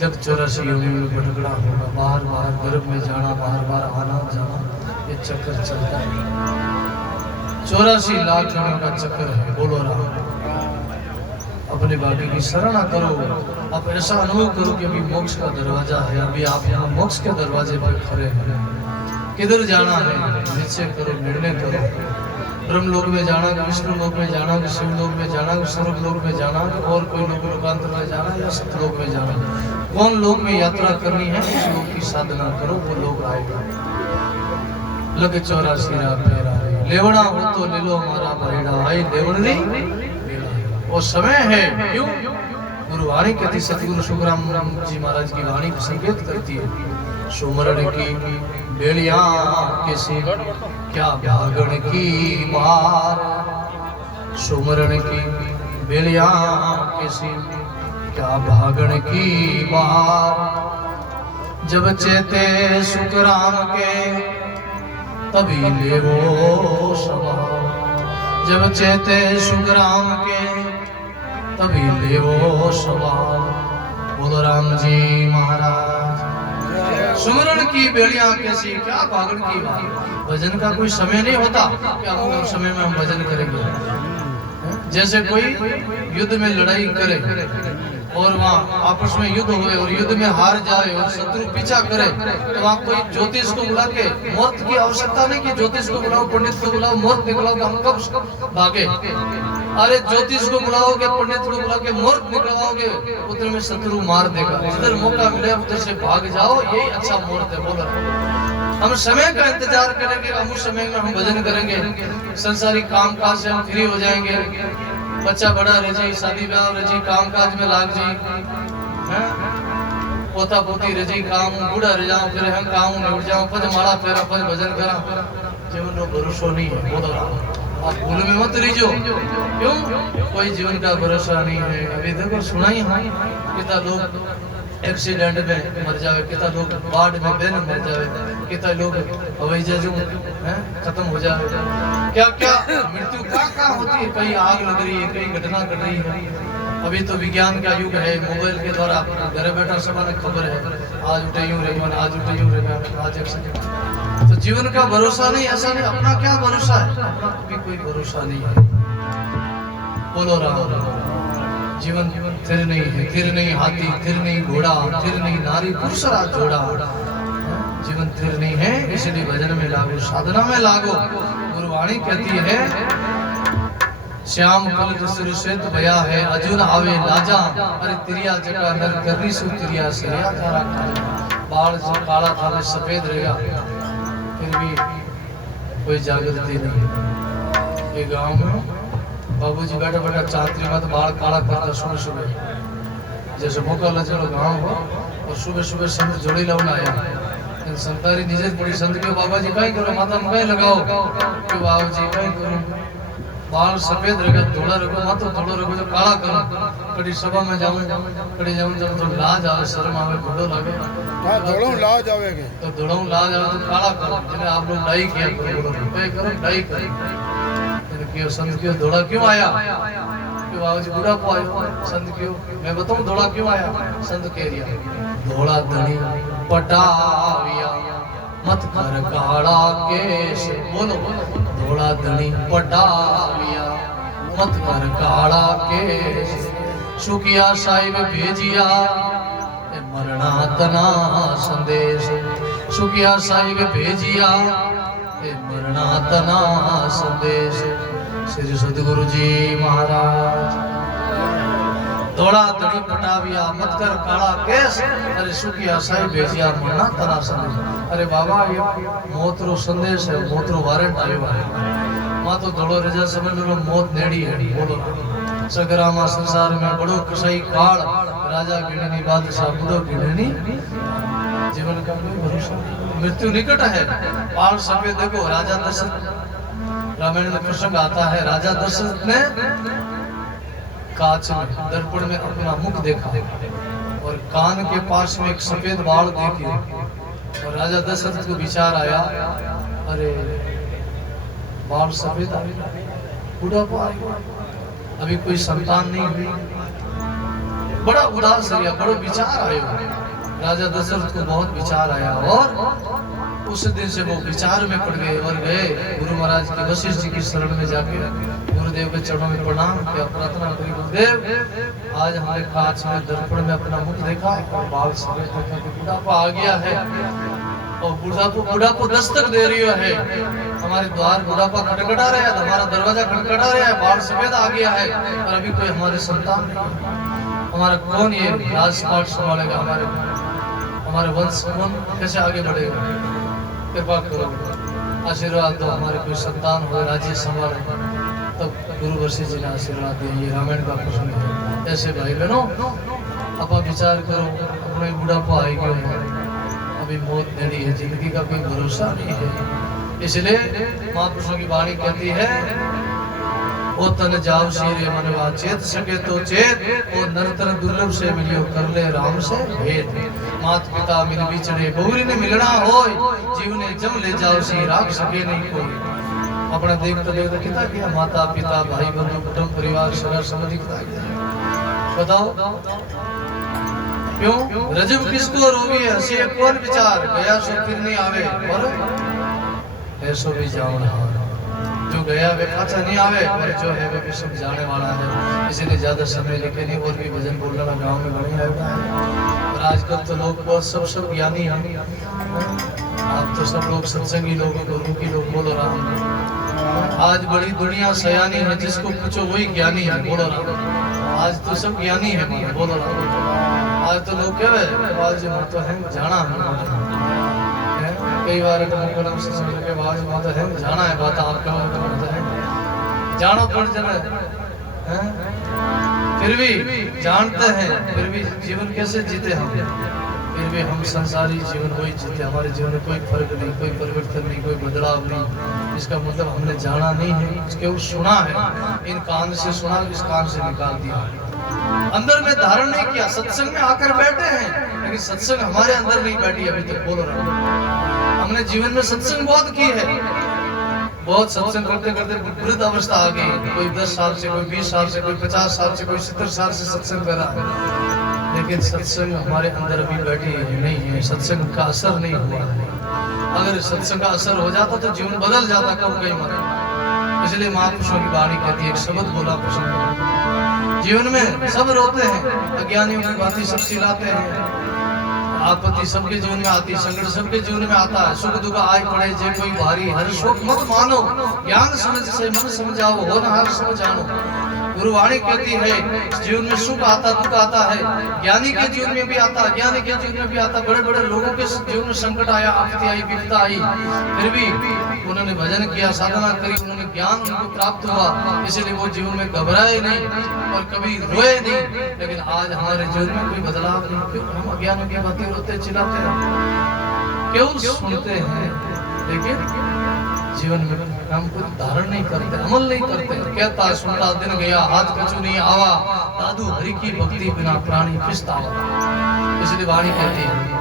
जब 84 योनि में भटकना होगा बार बार गर्भ में जाना बार बार आना जाना ये चक्कर चलता है 84 लाख जन्म का चक्कर है बोलो राम अपने बाबी की शरणा करो आप ऐसा अनुभव करो कि अभी मोक्ष का दरवाजा है अभी आप यहाँ मोक्ष के दरवाजे पर खड़े हैं किधर जाना है निश्चय करो निर्णय करो ब्रह्म लोक में जाना कि विष्णु लोक में जाना कि शिव लोक में जाना कि स्वर्ग लोक में जाना और कोई लोक लोकांतर में जाना या सतलोक में जाना कौन लोक में यात्रा करनी है उस लोक की साधना करो वो लोग आएगा लग 84 रात फेरा लेवना हो तो ले लो हमारा भाईड़ा आई लेवनरी वो समय है क्यों गुरु वाणी कहती सतगुरु सुखराम जी महाराज की वाणी संकेत करती है सुमरण की बेड़िया किसी क्या भागण की बार सुमरण की बेड़िया किसी क्या भागण की बार जब चेते सुखराम के तभी ले वो सवार जब चेते सुखराम के तभी ले वो सवार बोलो राम जी महाराज सुमरण की बेड़ियां कैसी क्या भागण की बात भजन का कोई समय नहीं होता कि हम समय में हम भजन करेंगे जैसे कोई युद्ध में लड़ाई करे और वहाँ आपस में युद्ध हुए और युद्ध में हार जाए और शत्रु पीछा करे तो वहाँ कोई ज्योतिष को बुला के मौत की आवश्यकता नहीं कि ज्योतिष को बुलाओ पंडित को बुलाओ मौत निकलाओ हम कब भागे अरे ज्योतिष को बुलाओगे पंडित को बुला के मौत निकलवाओगे उधर में शत्रु मार देगा जिधर मौका मिले उधर से भाग जाओ यही अच्छा मुहूर्त है बोल हम समय का इंतजार करेंगे हम उस समय में हम भजन करेंगे संसारी काम काज से हम फ्री हो जाएंगे बच्चा बड़ा रह जाए शादी ब्याह रह जाए काम काज में लाग जाए पोता पोती रह जाए काम बूढ़ा रह जाओ फिर हम काम उठ जाओ पद मारा फेरा पद भजन करा जीवन नो भरोसो नहीं है बोलो आप भूल में मत रहिजो। क्यों? कोई जीवन का भरोसा नहीं है। अभी देखो सुना ही हम कितना लोग एक्सीडेंट में मर जावे, कितना लोग बाढ़ में बेन मर जावे, कितना लोग हवाई जहाजों में खत्म हो जावे। क्या क्या मृत्यु क्या होती है, कहीं आग लग रही है, कहीं घटना घट रही है। अभी तो विज्ञान का युग है, मोबाइल के द्वारा घर बैठा सबने खबर है, आज उठे यूं रहेगा, आज उठे यूं रहेगा, आज एक्सीडेंट। तो जीवन का भरोसा नहीं, ऐसा नहीं। अपना क्या भरोसा है? अपना कभी कोई भरोसा नहीं है। बोलो राम। जीवन थिर नहीं है, थिर नहीं हाथी, थिर नहीं घोड़ा, थिर नहीं नारी पुरुष रात जोड़ा। जीवन थिर नहीं है, इसलिए भजन में लागो, साधना में लागो। गुरुवाणी कहती है, श्याम कल सुर श्वेत भया है, अर्जुन आवे लाजा, अरे तिरिया जका नर करनी सु तिरिया से तारा बाल जो काला था में सफेद रहेगा, फिर भी कोई जागृति नहीं। ये गांव में बाबूजी बैठा बैठा चांत्री मत बाल काला करता सुबह सुबह, जैसे मौका चलो गांव हो और सुबह सुबह संत जोड़ी लाउन आया। संतारी निजे पड़ी संत के बाबा जी कहीं करो, माता में कहीं लगाओ, कि बाबू जी कहीं करो, बाल सफेद रखो, थोड़ा रखो, मातो थोड़ा रखो, जो काला करो। कड़ी सभा में जाऊं, कड़ी जाऊं जब तो लाज आवे, शर्म आवे, घोड़ो लगे। हां दौड़ों लाज आवेगे, तो दौड़ों लाज आवे तो काला करो। जिन्हें आप लोग डाई किया करो, रुपए करो, डाई करो। क्यों संत क्यों दौड़ा क्यों आया? क्यों बाबू जी बूढ़ा को आया संत क्यों? मैं बताऊं दौड़ा क्यों आया? संत कह रिया, दौड़ा धनी पटाविया मत कर काला केश। बोलो दौड़ा धनी पटाविया मत कर काला केश। सुखिया साहिब भेजिया मरना तना संदेश। सुखिया साहिब भेजिया मरना तना संदेश। श्री सदगुरु जी महाराज। दौड़ा धनी पटाविया मत कर काला केस, अरे सुखिया साहिब भेजिया मरना तना संदेश। अरे बाबा ये मौत रो संदेश है, मौत रो वारंट आयो है। मां तो दौड़ो रजा समय में मौत नेड़ी है। बोलो सगरामा संसार में बड़ो कसाई काल, राजा गिणनी बादशाह बुढ़ो गिणनी। जीवन का कोई भरोसा नहीं, मृत्यु निकट है। पाल सफेद देखो, राजा दशरथ, रामायण में प्रसंग आता है, राजा दशरथ ने कांच में दर्पण में अपना मुख देखा और कान के पास में एक सफेद बाल देखी, और राजा दशरथ को विचार आया, अरे बाल सफेद आ गया, बुढ़ापा आ गया, अभी कोई संतान नहीं हुई। बड़ा उदास हो गया, बड़ा विचार आया। राजा दशरथ को बहुत विचार आया और उस दिन से वो विचार में पड़ गए और गए गुरु महाराज की वशिष्ठ जी की शरण में जाके गुरुदेव के चरणों में प्रणाम किया, प्रार्थना करी, गुरुदेव आज हमारे कांच में दर्पण में अपना मुख देखा और बाल सफेद देखा कि बुढ़ापा आ गया है और बुढ़ापा दस्तक दे रही है। हमारे द्वार बुढ़ापा खटखटा रहा है, हमारा दरवाजा खटखटा रहा है, बाल सफेद आ गया है और अभी कोई हमारे संतान नहीं। हमारा कौन ये राजपाट संभालेगा? हमारे वंश कौन कैसे आगे बढ़ेगा? कृपा करो, आशीर्वाद दो, हमारे कोई संतान हो, राज्य संभाले। तब गुरु वशिष्ठ जी ने आशीर्वाद दिया। ये रामायण का प्रसंग है। ऐसे भाई बहनों आप विचार करो, अपने बुढ़ापा आ गया है, अभी मौत नेड़ी है, जिंदगी का कोई भरोसा नहीं है। इसलिए महापुरुषों की वाणी कहती है, ओ तन जाओ शीरे मनवा चेत सके तो चेत, ओ नरतर दुर्लभ से मिलियो कर ले राम से भेद। मात पिता मिल बिछड़े बहुरी ने मिलना होय, जीव ने जम ले जाओ सी राख सके नहीं कोई। अपना देखते देखते कितना किया, माता पिता भाई बंधु कुटुंब परिवार सगा संबंधी कितना किया। बताओ क्यों? रजब किसको रोगी है, हंसी कौन विचार, गया सो फिर नहीं आवे, और ऐसो भी जाओ ना, जो गया वे पाछा नहीं आवे, और जो है वे भी सब जाने वाला है। इसीलिए ज्यादा समय लेके नहीं, और भी भजन बोलना गाँव में बढ़िया है। और आजकल तो लोग बहुत सब ज्ञानी हैं, आप तो सब लोग सत्संगी लोग, गुरु की लोग। बोलो राम। आज बड़ी दुनिया सयानी है, जिसको पूछो वही ज्ञानी है। बोलो राम। आज तो सब ज्ञानी है। बोलो राम। आज तो लोग कहे आज तो है जाना है, कई बार कलम से समझ के बाद माता है जाना है, बात आपका है जानो पड़ जाना है, फिर भी जानते हैं, फिर भी जीवन कैसे जीते हम। फिर भी हम संसारी जीवन वही जीते, हमारे जीवन में कोई फर्क नहीं, कोई परिवर्तन नहीं, कोई बदलाव नहीं। इसका मतलब हमने जाना नहीं है, केवल सुना है, इन कान से सुना, इस कान से निकाल दिया, अंदर में धारण नहीं किया। सत्संग में आकर बैठे हैं लेकिन सत्संग हमारे अंदर नहीं बैठी अभी तक। बोल रहा हूं, हमने जीवन में सत्संग बहुत की है, बहुत सत्संग करते करते वृद्ध अवस्था आ गई। कोई 10 साल से, कोई 20 साल से, कोई 50 साल से, कोई 70 साल से सत्संग कर रहा है, लेकिन सत्संग हमारे अंदर अभी बैठी नहीं है, सत्संग का असर नहीं हुआ है। अगर सत्संग का असर हो जाता तो जीवन बदल जाता, कब कहीं मत। इसलिए महापुरुषों की वाणी कहती है, एक शब्द बोला कृष्ण, जीवन में सब रोते हैं, अज्ञानियों की बातें सब चिल्लाते हैं, आपत्ति सबके जीवन में आती है, संकट सबके जीवन में आता है, सुख दुख आए पड़े जे कोई भारी, हर शोक मत मानो, ज्ञान समझ से मन समझाओ, हो न हर समझानो। गुरुवाणी कहती है, जीवन में सुख आता, दुख आता है, ज्ञानी के जीवन में भी आता, अज्ञानी के जीवन में भी आता। बड़े बड़े लोगों के जीवन में संकट आया, आपत्ति आई, विपदा आई, फिर भी उन्होंने भजन किया, साधना करी, उन्होंने ज्ञान उनको प्राप्त हुआ, इसलिए वो जीवन में घबराए नहीं और कभी रोए नहीं। लेकिन आज हमारे जीवन में कोई बदलाव नहीं, क्यों? हम अज्ञान की बातें रोते चिल्लाते हैं, केवल सुनते हैं, लेकिन जीवन में हम कुछ धारण नहीं करते, अमल नहीं करते। कहता है, सुनता दिन गया, हाथ कछु नहीं आवा, दादू हरि की भक्ति बिना प्राणी पिछतावा। इसलिए वाणी कहती है,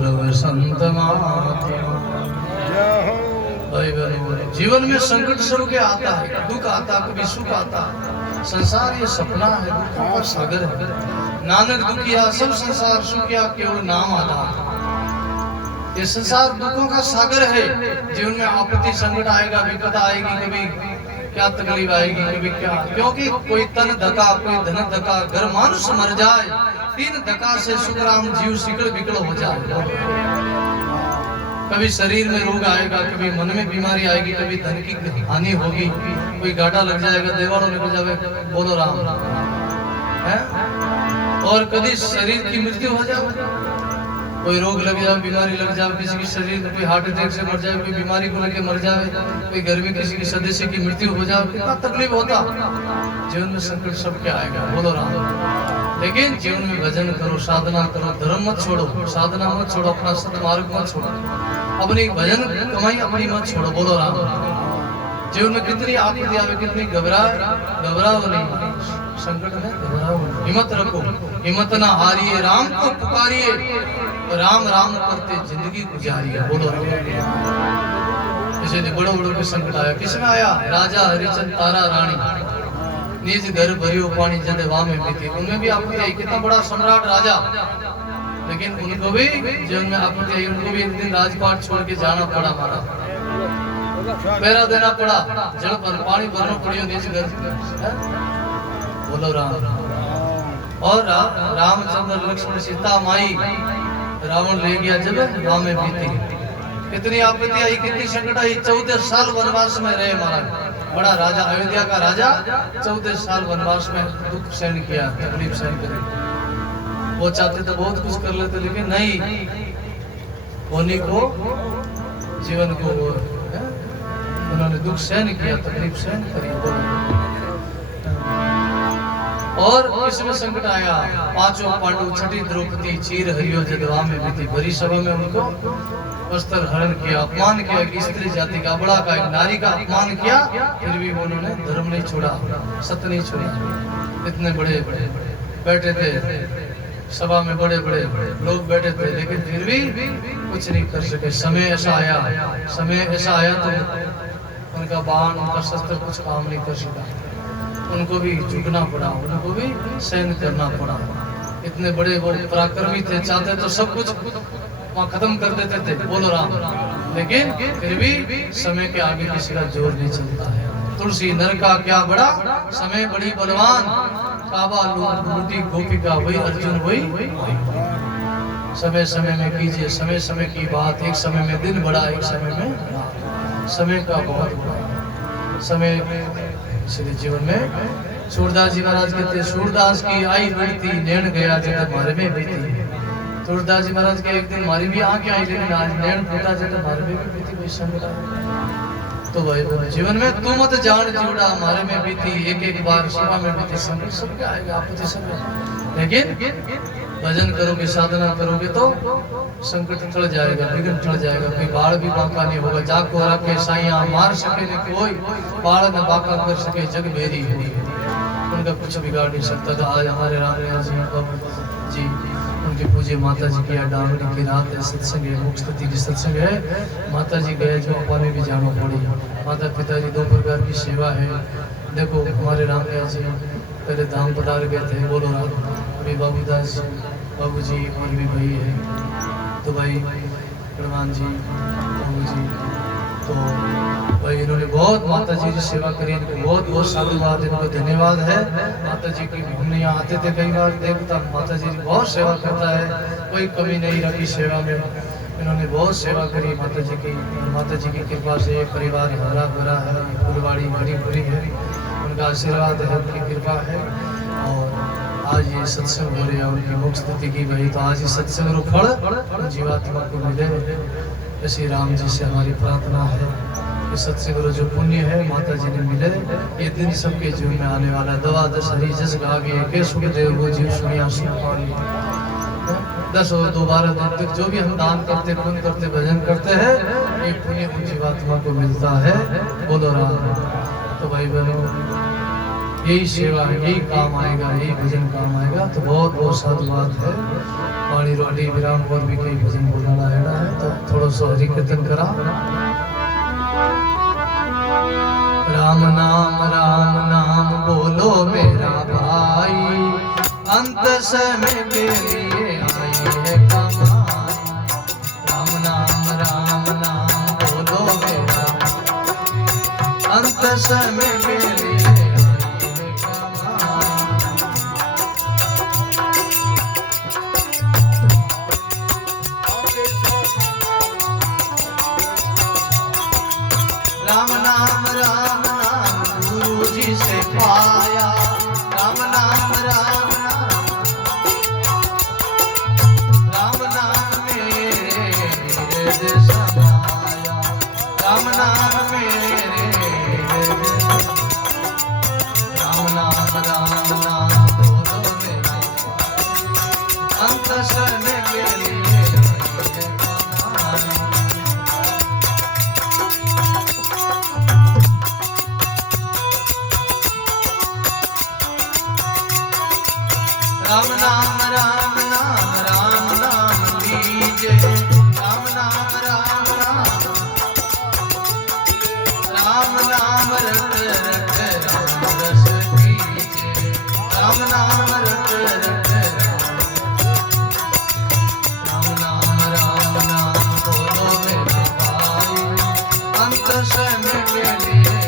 गर्व संत महात्मा। भाई बहनों, जीवन में संकट सबके आता है, दुख आता, कभी सुख आता। संसार ये सपना है, दुखों का सागर है। नानक दुखिया सब संसार सुखिया, केवल नाम आधार। ये संसार दुखों का सागर है। जीवन में आपत्ति संकट आएगा, विपदा आएगी, कभी क्या तकलीफ आएगी, कभी क्या, क्योंकि कोई तन धका, कोई धन धका, घर मानुष मर जाए, तीन धका से सुखराम जीव सिकड़ बिकड़ हो जाए। कभी शरीर में रोग आएगा, कभी मन में बीमारी आएगी, कभी धन की हानि होगी, कोई घाटा लग जाएगा, देवालों निकल जाए, बोलो राम है। और कभी शरीर की मृत्यु हो जाए, कोई रोग लग जाए, बीमारी लग जाए, किसी की शरीर में कोई हार्ट अटैक से मर जाए, कोई बीमारी को लेकर मर जाए, कोई घर में किसी के सदस्य की मृत्यु हो जाए, कितना तकलीफ होता। जीवन में संकट सबके आएगा, बोलो राम। लेकिन जीवन में भजन करो, साधना करो, धर्म मत छोड़ो, साधना मत छोड़ो, अपना सत्मार्ग मत छोड़ो, अपनी भजन कमाई अपनी मत छोड़ो, बोलो राम। जीवन में कितनी आपत्ति आवे, कितनी घबराओ नहीं, संकट में घबराओ नहीं, हिम्मत रखो, हिम्मत ना हारिए, राम को पुकारिए, राम राम करते जिंदगी गुजारिए, बोलो राम। जैसे बड़ो बड़ो के संकट आया, किसमें आया? राजा हरिचंद तारा रानी निज घर भरियो पानी जद वामे बीती, उनमें भी आपत्ति आई। कितना बड़ा सम्राट राजा, लेकिन उनको भी जीवन में आपत्ति आई, उनको भी एक दिन राजपाट छोड़ के जाना पड़ा, मारा पहरा देना पड़ा, जल पर पानी भरना पड़ियो निज घर, बोलो राम। और रामचंद्र लक्ष्मण सीता माई रावण ले गया जब वामे बीती। कितनी आपत्ति आई, कितनी संकट आई, 14 साल वनवास में रहे महाराज। बड़ा राजा, अयोध्या का राजा 14 साल वनवास में दुख सहन किया, तकलीफ सहन करी। वो चाहते तो बहुत कुछ कर लेते, लेकिन नहीं, होने को जीवन को उन्होंने दुख सहन किया, तकलीफ सहन करी। और इसमें संकट आया, पांचों पांडु, छठी द्रौपदी, चीर हरियो जदवा में बीती। भरी सभा में उनको वस्त्र हरण किया, अपमान किया कि स्त्री जाति का, बड़ा का, एक नारी का अपमान किया, फिर भी उन्होंने धर्म नहीं छोड़ा, सत्य नहीं छोड़ा। इतने बड़े बैठे थे सभा में, बड़े बड़े लोग बैठे थे, लेकिन फिर भी कुछ नहीं कर सके। समय ऐसा आया तो उनका बाण, उनका शस्त्र कुछ काम नहीं कर सका, उनको भी झुकना पड़ा, उनको भी सहन करना पड़ा। इतने बड़े वो पराक्रमी थे, चाहते तो सब कुछ वहाँ खत्म कर देते थे, बोलो राम। लेकिन फिर भी समय के आगे किसी का जोर नहीं चलता है। तुलसी नर का क्या बड़ा, समय बड़ी बलवान, काबा लूटी गोपिका, वही अर्जुन वही। समय समय में कीजिए, समय समय की बात, एक समय में दिन बड़ा, एक समय में समय का बहुत बड़ा समय। इसलिए जीवन में सूरदास जी महाराज कहते, सूरदास की आई बढ़ती, नैन गया जगत मारे में बीती। सूरदास जी महाराज के एक दिन मारी भी आंखें आई, लेकिन आज नैन फूटा जगत मारे में भी बीती, कोई संकट। तो भाई जीवन में तू मत जान जोड़ा, मारे में बीती, एक एक बार सेवा में बीती, संकट सबके आएगा, आपत्ति सब। लेकिन भजन करोगे, साधना करोगे तो संकट टल जाएगा, विघ्न टल जाएगा, कोई बाढ़ भी बांका नहीं होगा। जाग को रखे साइया, मार सके नहीं कोई, बाढ़ न बांका कर सके, जग मेरी हुई, उनका कुछ बिगाड़ नहीं सकता। तो आज हमारे राम जी उनके पूज्य माता जी की डामरी की रात है, सत्संग है, मुख स्तुति की सत्संग है। माता जी गए जो अपने भी जाना पड़ी, माता पिता जी 2 प्रकार की सेवा है। देखो हमारे राम जी पहले धाम पधार गए थे, बोलो राम। अभी बाबूदास बाबू जी और भी भाई है, तो भाई प्रधान जी, बाबू जी, तो भाई इन्होंने बहुत माता जी की सेवा करी, इनको बहुत बहुत साधुवाद, इनको धन्यवाद है। माता जी की हमने यहाँ आते थे कई बार, देखता माता जी बहुत सेवा करता है, कोई कमी नहीं रखी सेवा में, इन्होंने बहुत सेवा करी माता जी की। माता जी की कृपा से ये परिवार हरा भरा है, फुलवाड़ी भरी भरी है, उनका आशीर्वाद है, उनकी कृपा है। और आज ये सत्संग हो रहा है, उनकी मुख स्तुति की गई, तो आज ये सत्संग रो फल जीवात्मा को मिले, ऐसी राम जी से हमारी प्रार्थना है। ये सत्संग जो पुण्य है माता जी ने मिले, ये दिन सबके जीवन में आने वाला। दवा दस हरी जस गावे, के सुख देव वो जीव सुनिया सुख पानी। 10 और 12 दिन तक जो भी हम दान करते, पुण्य करते, भजन करते हैं, ये पुण्य जीवात्मा को मिलता है, बोलो राम। तो भाई बहनों यही सेवा है, यही काम आएगा, यही भजन काम आएगा। तो बहुत बहुत साधु बात है। पानी रोटी विराम और भी कई भजन बोलना है तो थोड़ा सा हरि कीर्तन करा। राम नाम बोलो मेरा भाई, अंत समय के लिए आई है कमाई। राम नाम बोलो मेरा, अंत समय के लिए आई है कमाई। राम नाम गुरु जी से पाया। राम नाम मेरे हृदय समाया। राम नाम मेरे राम नाम बोलो मेरा, अंत समय के लिए कमाई। राम नाम लीजे। राम नाम रट रट राम रस कीजे। राम नाम रट रट राम नाम बोलो मेरे भाई, अंत समय के लिए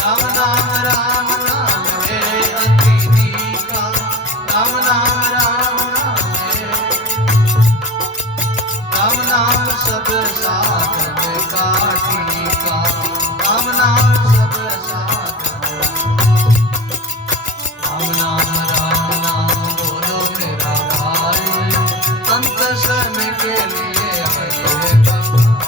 राम नाम है अतिथि का। राम नाम सब साधन का टीका। राम नाम सब साधन। राम नाम बोलो मेरा भाई, अंत समय के लिए आई है कमाई।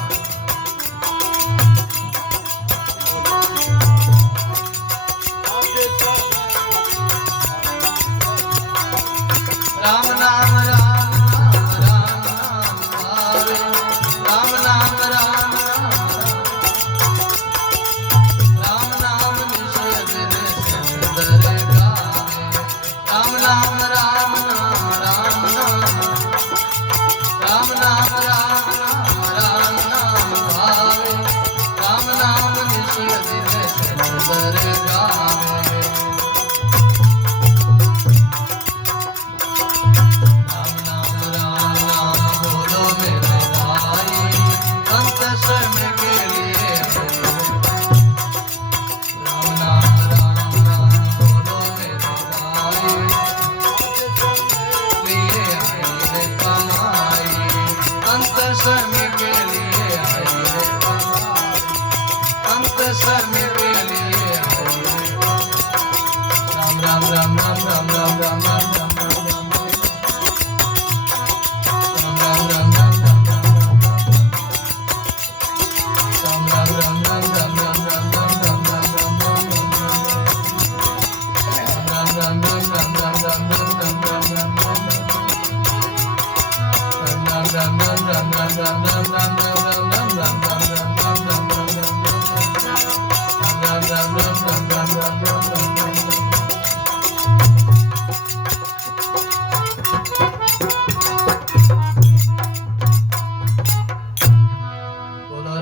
राम नाम भावे। राम नाम निषेध सुंदर गावे। राम नाम भावे। राम नाम निषेध सुंदर गावे। बोलो मेरे भाई, अंत समय के लिए राम नाम बोलो मेरे भाई, लिए आई है कमाई। अंत समय के लिए आई है कमाई। अंत समय के लिए आई है कमाई।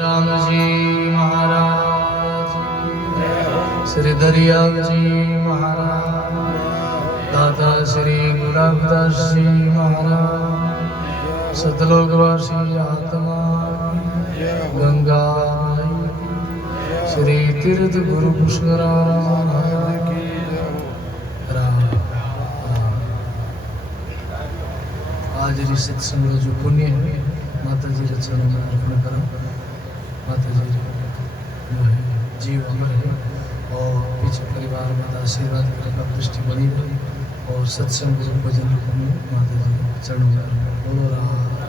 राम श्री दरियाव जी महाराज, दाता श्री गुलाबदास जी महाराज, सतलोकवासी आत्मा गंगा श्री तीर्थ गुरु पुष्कर आज जी सत्संग जो पुण्य है माता जी रचना में अर्पण करो। माता जी जो है जीव अमर है और पीछे परिवार माता आशीर्वाद करेगा, दृष्टि बनी रहे और सत्संग भजन माता जी चरणों में बोलो राम।